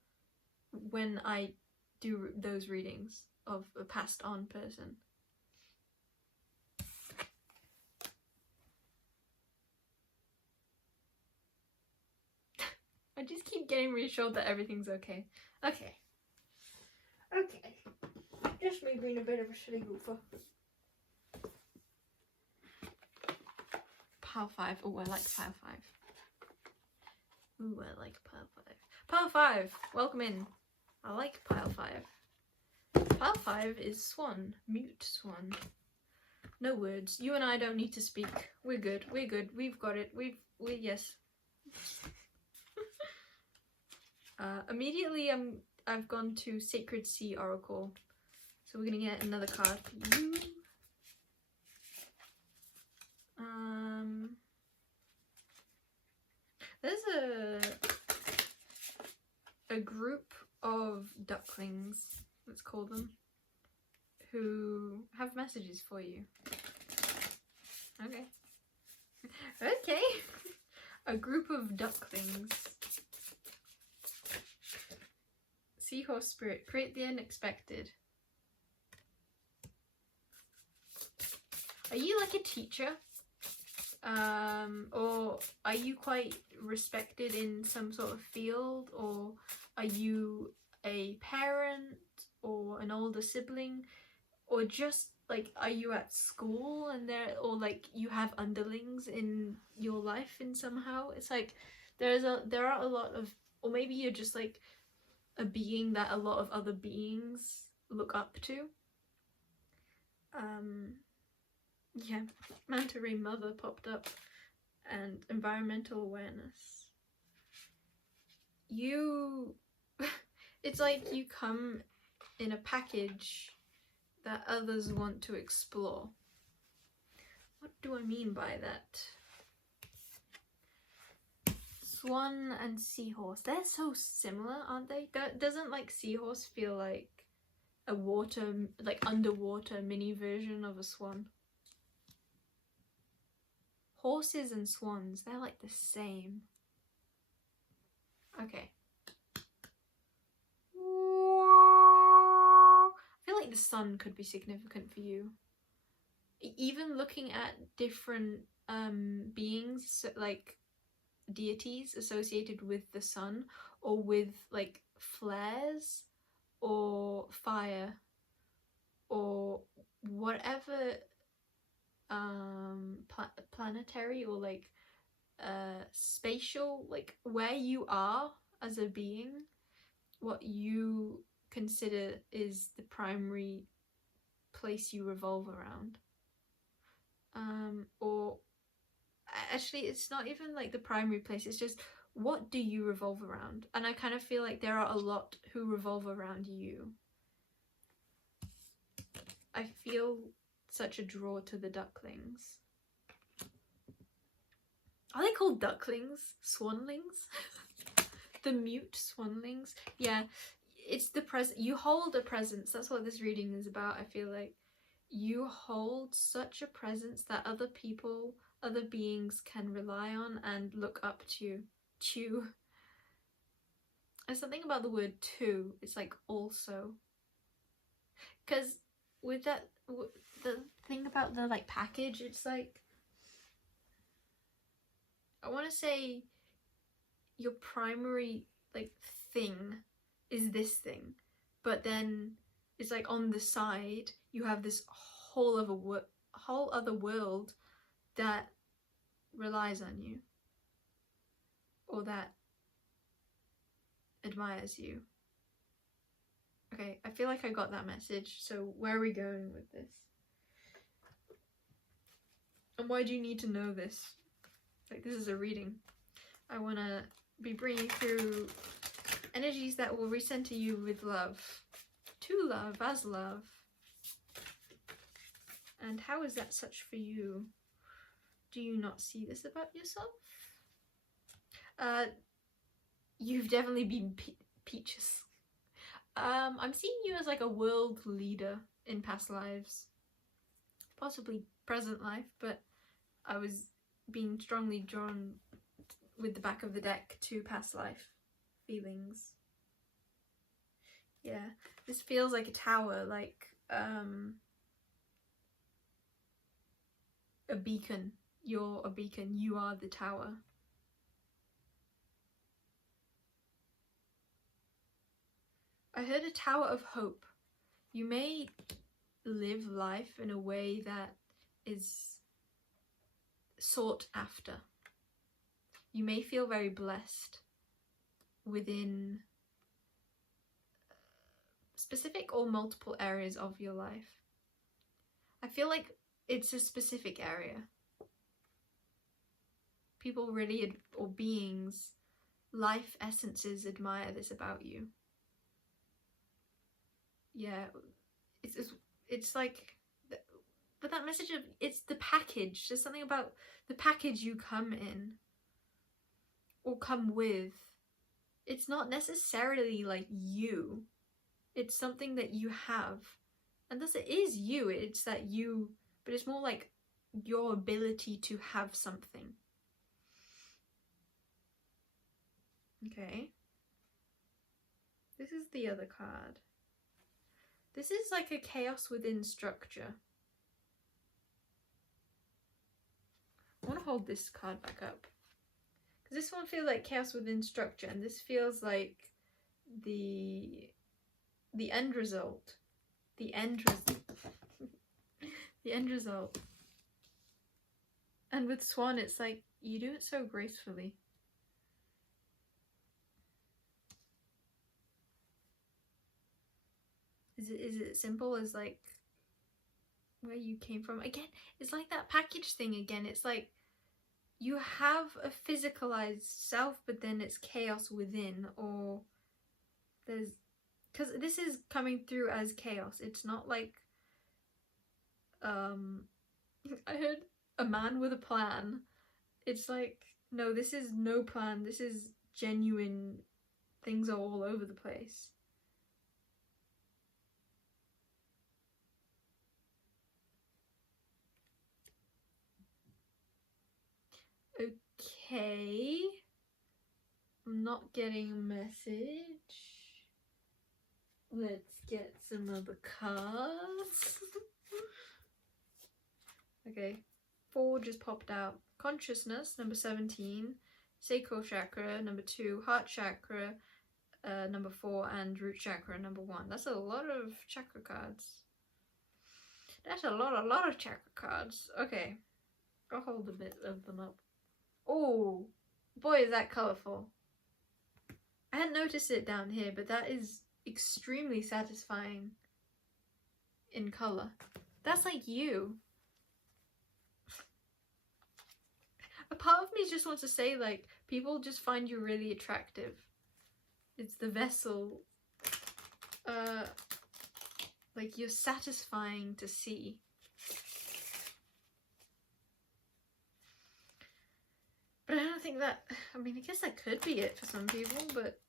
when I do those readings of a passed on person. I just keep getting reassured that everything's okay. Okay. Just me being a bit of a silly goofer. Pile 5. Oh, I like pile 5. Ooh, I like pile 5. Pile 5! Welcome in. I like pile 5. Pile 5 is Swan. Mute Swan. No words. You and I don't need to speak. We're good. We're good. We've got it. Yes. Immediately I've gone to Sacred Sea Oracle. So we're gonna get another card for you. There's a group of ducklings, let's call them, who have messages for you. Okay. Okay. A group of ducklings. Seahorse spirit, create the unexpected. Are you like a teacher? Or are you quite respected in some sort of field? Or are you a parent or an older sibling? Or just, like, are you at school and or like you have underlings in your life in somehow? It's like there are a lot of, or maybe you're just like a being that a lot of other beings look up to. Yeah, manta ray mother popped up, and environmental awareness. It's like you come in a package that others want to explore. What do I mean by that? Swan and seahorse, they're so similar, aren't they? Doesn't, like, seahorse feel like a underwater mini version of a swan? Horses and swans, they're like the same. Okay. I feel like the sun could be significant for you. Even looking at different beings, like deities associated with the sun, or with, like, flares or fire or whatever planetary or, like, spatial, like, where you are as a being, what you consider is the primary place you revolve around. actually, it's not even like the primary place, it's just what do you revolve around? And I kind of feel like there are a lot who revolve around you. I feel such a draw to the ducklings. Are they called ducklings? Swanlings? The mute swanlings? Yeah, it's the present. You hold a presence. That's what this reading is about, I feel like. You hold such a presence that other people, other beings can rely on and look up to. There's something about the word to. It's like also. Because with that, the thing about the like package, it's like, I want to say your primary like thing is this thing, but then it's like on the side you have this whole other world that relies on you, or that admires you. Okay, I feel like I got that message, so where are we going with this? And why do you need to know this? Like, this is a reading. I want to be bringing through energies that will recenter you with love. To love, as love. And how is that such for you? Do you not see this about yourself? You've definitely been peaches. I'm seeing you as like a world leader in past lives. Possibly present life, but I was being strongly drawn with the back of the deck to past life feelings. Yeah, this feels like a tower, like a beacon. You're a beacon, you are the tower. I heard a tower of hope. You may live life in a way that is sought after. You may feel very blessed within specific or multiple areas of your life. I feel like it's a specific area. People really, or beings, life essences admire this about you. Yeah, it's like, but that message of, it's the package. There's something about the package you come in or come with. It's not necessarily like you. It's something that you have. And thus it is you. It's that you, but it's more like your ability to have something. Okay. This is the other card. This is like a chaos within structure. I want to hold this card back up, because this one feels like chaos within structure, and this feels like the end result. The end result. And with Swan, it's like, you do it so gracefully. Is it simple as like where you came from? Again, it's like that package thing again. It's like you have a physicalized self, but then it's chaos within, or there's, because this is coming through as chaos. It's not like I heard a man with a plan. It's like, no, this is no plan. This is genuine. Things are all over the place. Okay, I'm not getting a message. Let's get some other cards. Okay, 4 just popped out. Consciousness, number 17. Sacral chakra, number 2. Heart chakra, number 4. And root chakra, number 1. That's a lot of chakra cards. That's a lot of chakra cards. Okay, I'll hold a bit of them up. Oh, boy, is that colourful. I hadn't noticed it down here, but that is extremely satisfying in colour. That's like you. A part of me just wants to say, like, people just find you really attractive. It's the vessel. Like, you're satisfying to see. But I don't think that, I mean, I guess that could be it for some people, but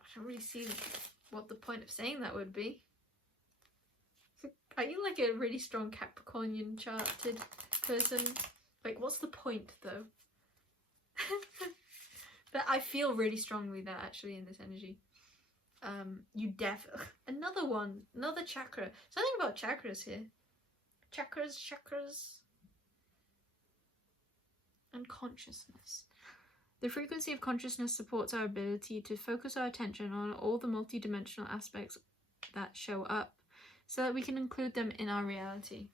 I don't really see what the point of saying that would be. Are you like a really strong Capricornian charted person? Like, what's the point though? But I feel really strongly that actually in this energy. You another chakra. Something about chakras here. Chakras. And consciousness. The frequency of consciousness supports our ability to focus our attention on all the multidimensional aspects that show up so that we can include them in our reality.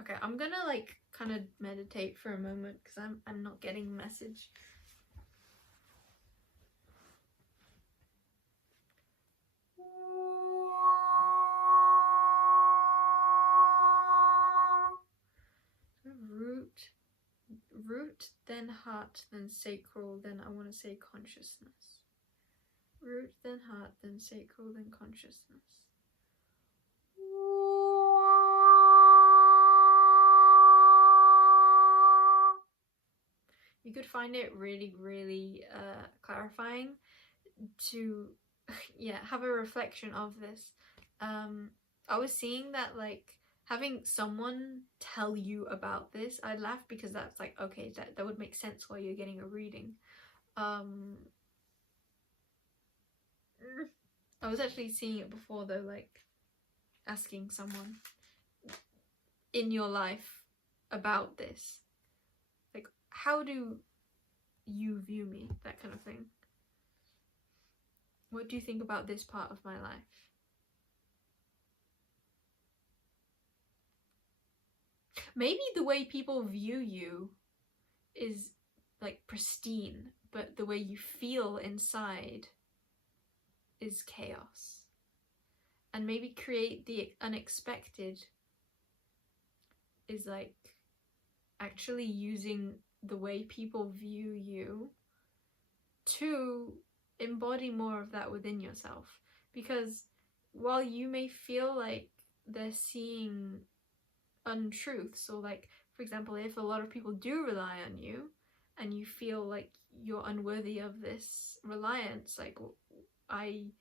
Okay, I'm gonna like kind of meditate for a moment because I'm not getting the message. Root, then heart, then sacral, then I want to say consciousness. Root, then heart, then sacral, then consciousness. You could find it really, really clarifying to, yeah, have a reflection of this. I was seeing that, like, having someone tell you about this, I laugh because that's like, okay, that would make sense while you're getting a reading. I was actually seeing it before though, like asking someone in your life about this. Like, how do you view me? That kind of thing. What do you think about this part of my life? Maybe the way people view you is like pristine, but the way you feel inside is chaos. And maybe create the unexpected is like actually using the way people view you to embody more of that within yourself. Because while you may feel like they're seeing untruths, or like, for example, if a lot of people do rely on you and you feel like you're unworthy of this reliance, like I'm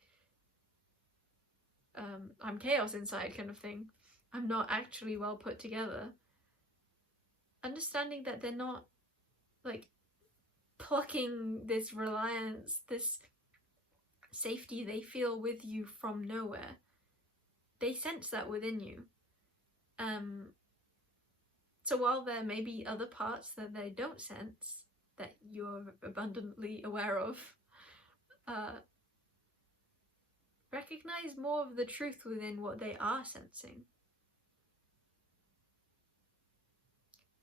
chaos inside kind of thing, I'm not actually well put together, understanding that they're not like plucking this reliance, this safety they feel with you from nowhere. They sense that within you. So while there may be other parts that they don't sense, that you're abundantly aware of, recognize more of the truth within what they are sensing.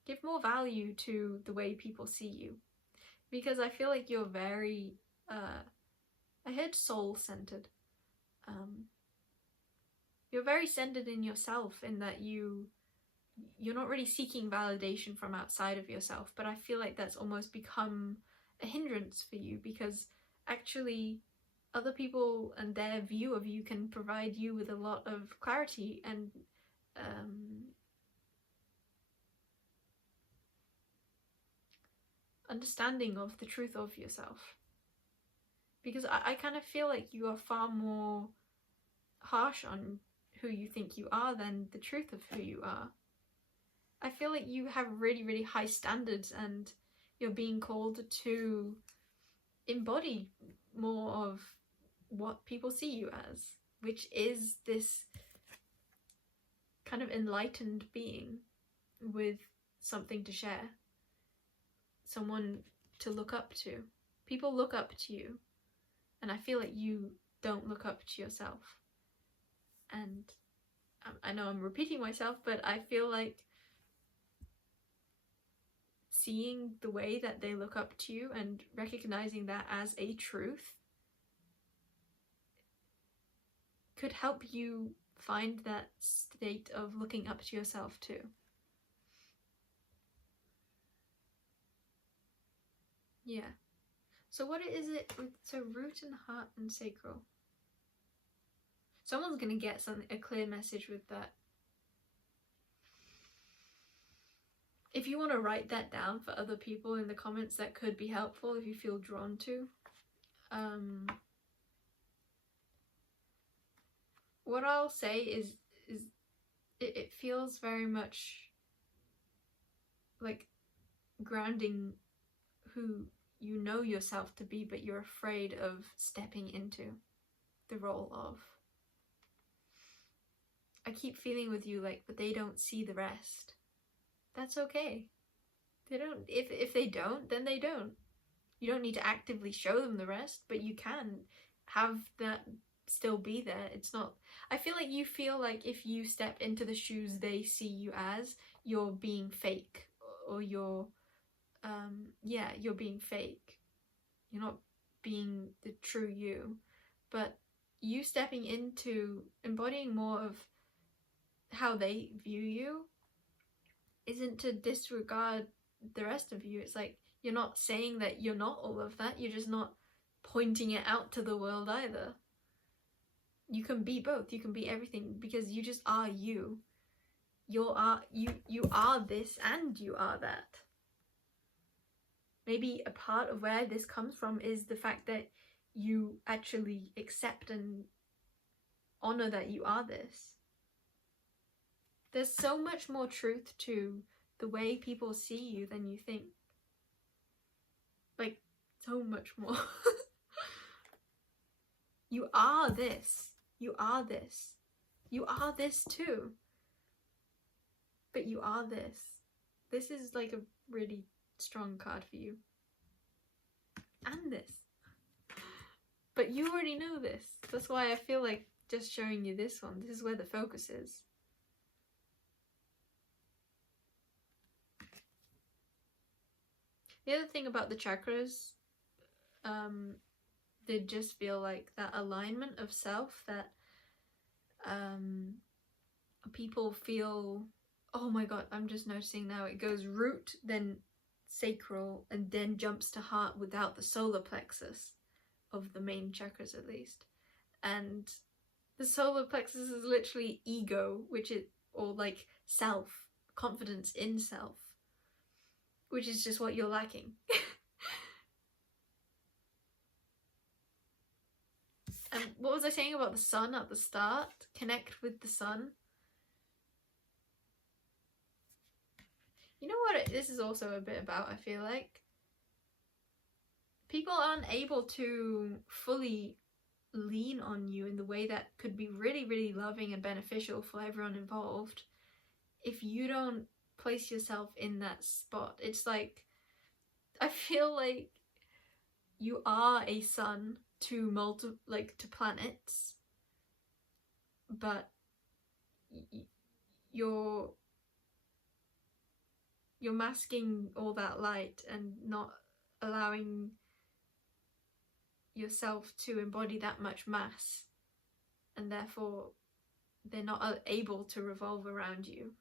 Give more value to the way people see you. Because I feel like you're very, I heard soul-centered. You're very centered in yourself, in that you're not really seeking validation from outside of yourself, but I feel like that's almost become a hindrance for you, because actually other people and their view of you can provide you with a lot of clarity and understanding of the truth of yourself. Because I kind of feel like you are far more harsh on who you think you are than the truth of who you are. I feel like you have really, really high standards, and you're being called to embody more of what people see you as, which is this kind of enlightened being with something to share, someone to look up to. People look up to you, and I feel like you don't look up to yourself. And I know I'm repeating myself, but I feel like seeing the way that they look up to you and recognizing that as a truth could help you find that state of looking up to yourself too. Yeah. So what is it with, so root and heart and sacral? Someone's gonna get a clear message with that. If you want to write that down for other people in the comments, that could be helpful if you feel drawn to. What I'll say is it feels very much like grounding who you know yourself to be, but you're afraid of stepping into the role of. I keep feeling with you like, but they don't see the rest. That's okay. They don't. If they don't, then they don't. You don't need to actively show them the rest, but you can have that still be there. It's not, I feel like you feel like if you step into the shoes they see you as, you're being fake, or you're yeah, you're being fake. You're not being the true you. But you stepping into embodying more of how they view you isn't to disregard the rest of you. It's like, you're not saying that you're not all of that, you're just not pointing it out to the world either. You can be both, you can be everything, because you just are you. You are this and you are that. Maybe a part of where this comes from is the fact that you actually accept and honor that you are this. There's so much more truth to the way people see you than you think. Like, so much more. You are this. You are this. You are this too. But you are this. This is like a really strong card for you. And this. But you already know this. That's why I feel like just showing you this one. This is where the focus is. The other thing about the chakras, they just feel like that alignment of self that people feel, oh my god, I'm just noticing now, it goes root, then sacral, and then jumps to heart without the solar plexus of the main chakras at least. And the solar plexus is literally ego, which is, or like self, confidence in self, which is just what you're lacking. And what was I saying about the sun at the start? Connect with the sun. You know what this is also a bit about, I feel like? People aren't able to fully lean on you in the way that could be really, really loving and beneficial for everyone involved if you don't place yourself in that spot. It's like, I feel like you are a sun to to planets, but you're masking all that light and not allowing yourself to embody that much mass, and therefore they're not able to revolve around you.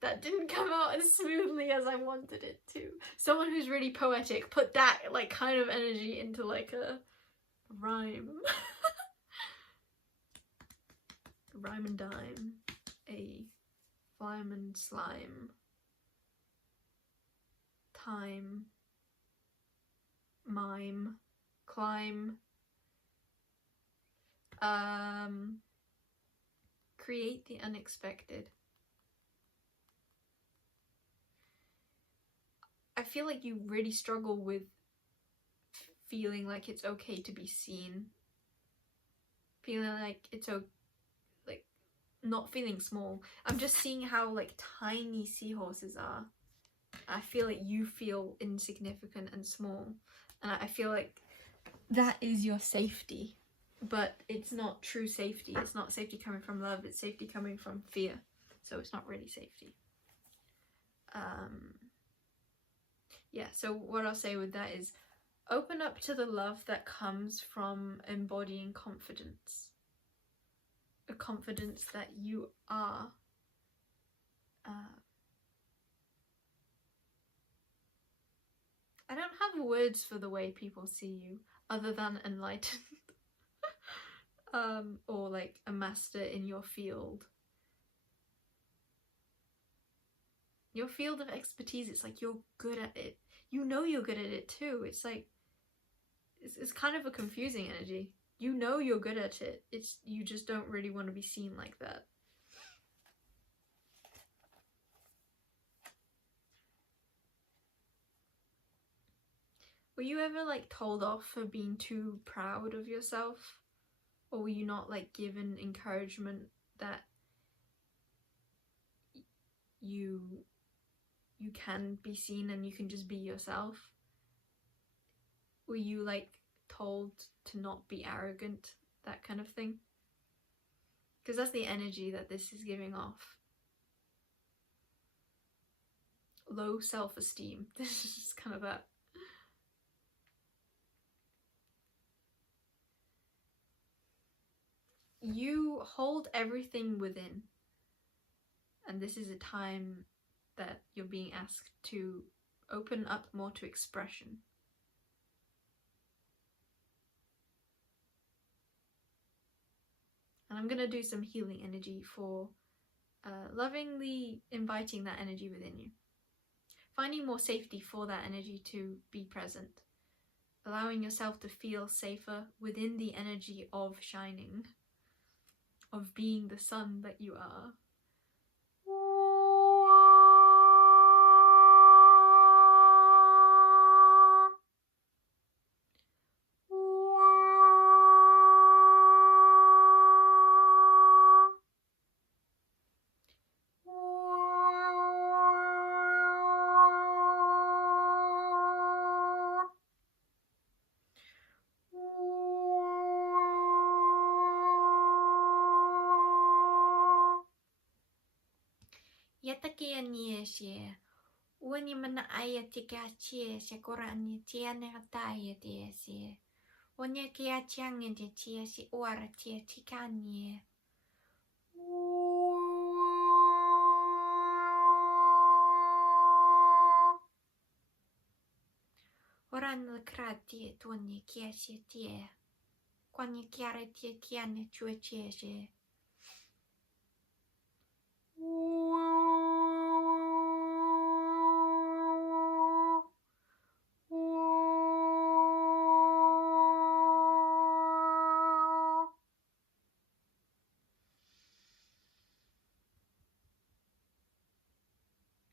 That didn't come out as smoothly as I wanted it to. Someone who's really poetic put that like kind of energy into like a rhyme. Rhyme and dime. A slime and slime. Time. Mime. Climb. Create the unexpected. I feel like you really struggle with feeling like it's okay to be seen. Feeling like it's like not feeling small. I'm just seeing how like tiny seahorses are. I feel like you feel insignificant and small. And I feel like that is your safety. But it's not true safety. It's not safety coming from love. It's safety coming from fear. So it's not really safety. Yeah, so what I'll say with that is open up to the love that comes from embodying confidence. A confidence that you are I don't have words for the way people see you other than enlightened. Or like a master in your field. Your field of expertise, it's like you're good at it. You know you're good at it too. It's like, it's kind of a confusing energy. You know you're good at it. It's, you just don't really want to be seen like that. Were you ever like told off for being too proud of yourself? Or were you not like given encouragement that you can be seen and you can just be yourself? Were you like told to not be arrogant, that kind of thing? Because that's the energy that this is giving off. Low self-esteem. This is just kind of that. You hold everything within, and this is a time that you're being asked to open up more to expression. And I'm gonna do some healing energy for lovingly inviting that energy within you. Finding more safety for that energy to be present. Allowing yourself to feel safer within the energy of shining. Of being the sun that you are. Yatakia nieshe. Wani mana aya tika chia se korani tia negataya tiesi. Wani kia chiang de tia si ora tia tikanye. Oran la krati tuani kia si tia. Kwani kiara tia kiane chue chiese.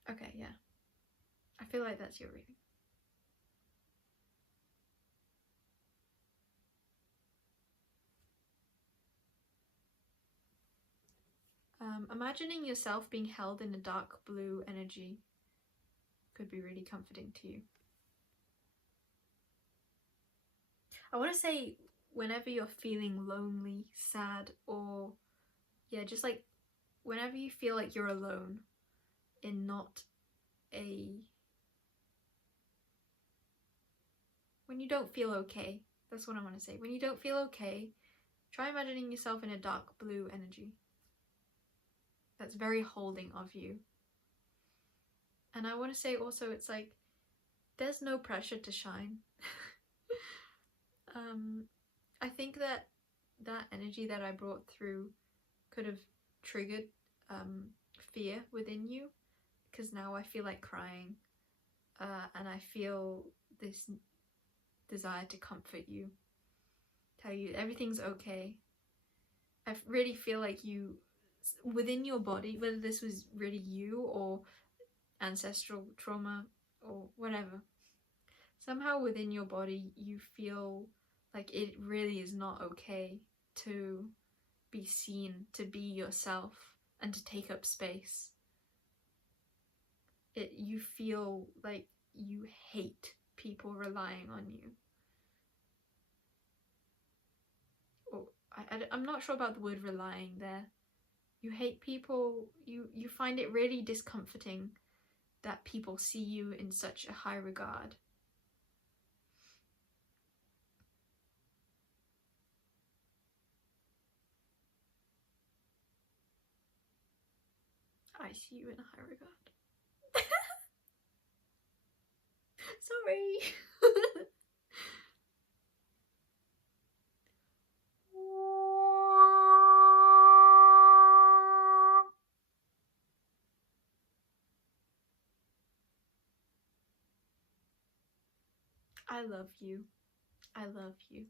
Okay, yeah. I feel like that's your reading. Imagining yourself being held in a dark blue energy could be really comforting to you. I want to say whenever you're feeling lonely, sad, or yeah, just like whenever you feel like you're alone in not a... when you don't feel okay, that's what I want to say. When you don't feel okay, try imagining yourself in a dark blue energy. That's very holding of you. And I want to say also, it's like, there's no pressure to shine. I think that that energy that I brought through could have triggered fear within you, because now I feel like crying, and I feel this desire to comfort you, tell you everything's okay. I really feel like you, within your body, whether this was really you or ancestral trauma or whatever, somehow within your body you feel like it really is not okay to be seen, to be yourself, and to take up space. You feel like you hate people relying on you. Or I'm not sure about the word relying there. You hate people, you find it really discomforting that people see you in such a high regard. I see you in a high regard. Sorry. I love you. I love you.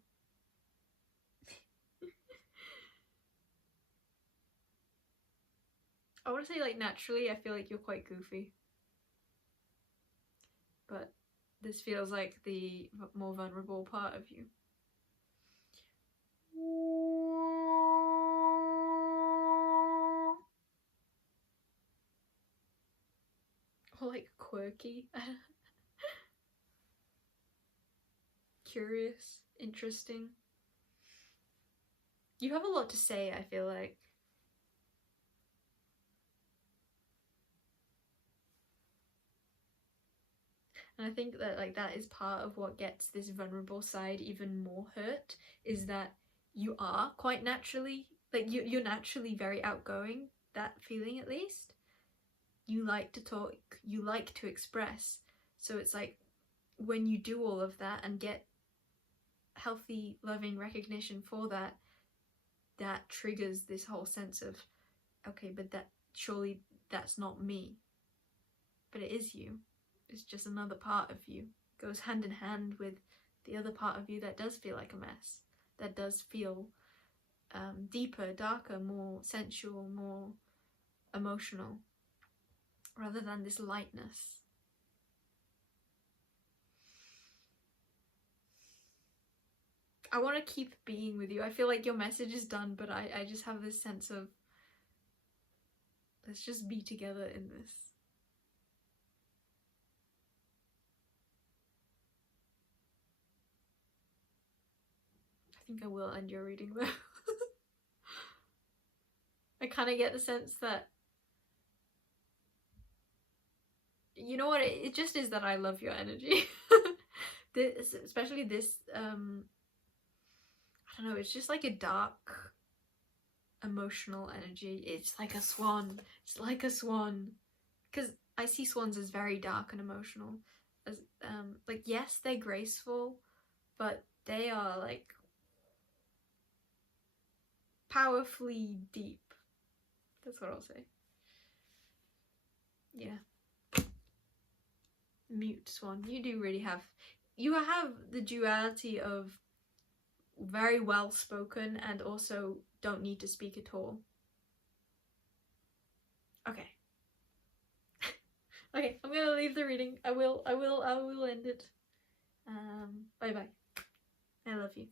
I want to say, like, naturally I feel like you're quite goofy, but this feels like the more vulnerable part of you. Or like quirky. Curious, interesting. You have a lot to say, I feel like. And I think that, like, that is part of what gets this vulnerable side even more hurt, is that you are quite naturally, like, you're naturally very outgoing, that feeling at least. You like to talk, you like to express. So it's like, when you do all of that and get healthy, loving recognition for that, that triggers this whole sense of, okay, but that, surely that's not me. But it is you. It's just another part of you. It goes hand in hand with the other part of you that does feel like a mess, that does feel deeper, darker, more sensual, more emotional, rather than this lightness. I want to keep being with you. I feel like your message is done, but I just have this sense of, let's just be together in this. I think I will end your reading though. I kind of get the sense that, you know what, it just is that I love your energy. This, especially this, I don't know, it's just like a dark, emotional energy. It's like a swan. It's like a swan. Because I see swans as very dark and emotional. As like, yes, they're graceful, but they are like powerfully deep. That's what I'll say. Yeah. Mute swan. You do really have, you have the duality of very well spoken and also don't need to speak at all. Okay. Okay, I'm gonna leave the reading. I will end it. Bye bye. I love you.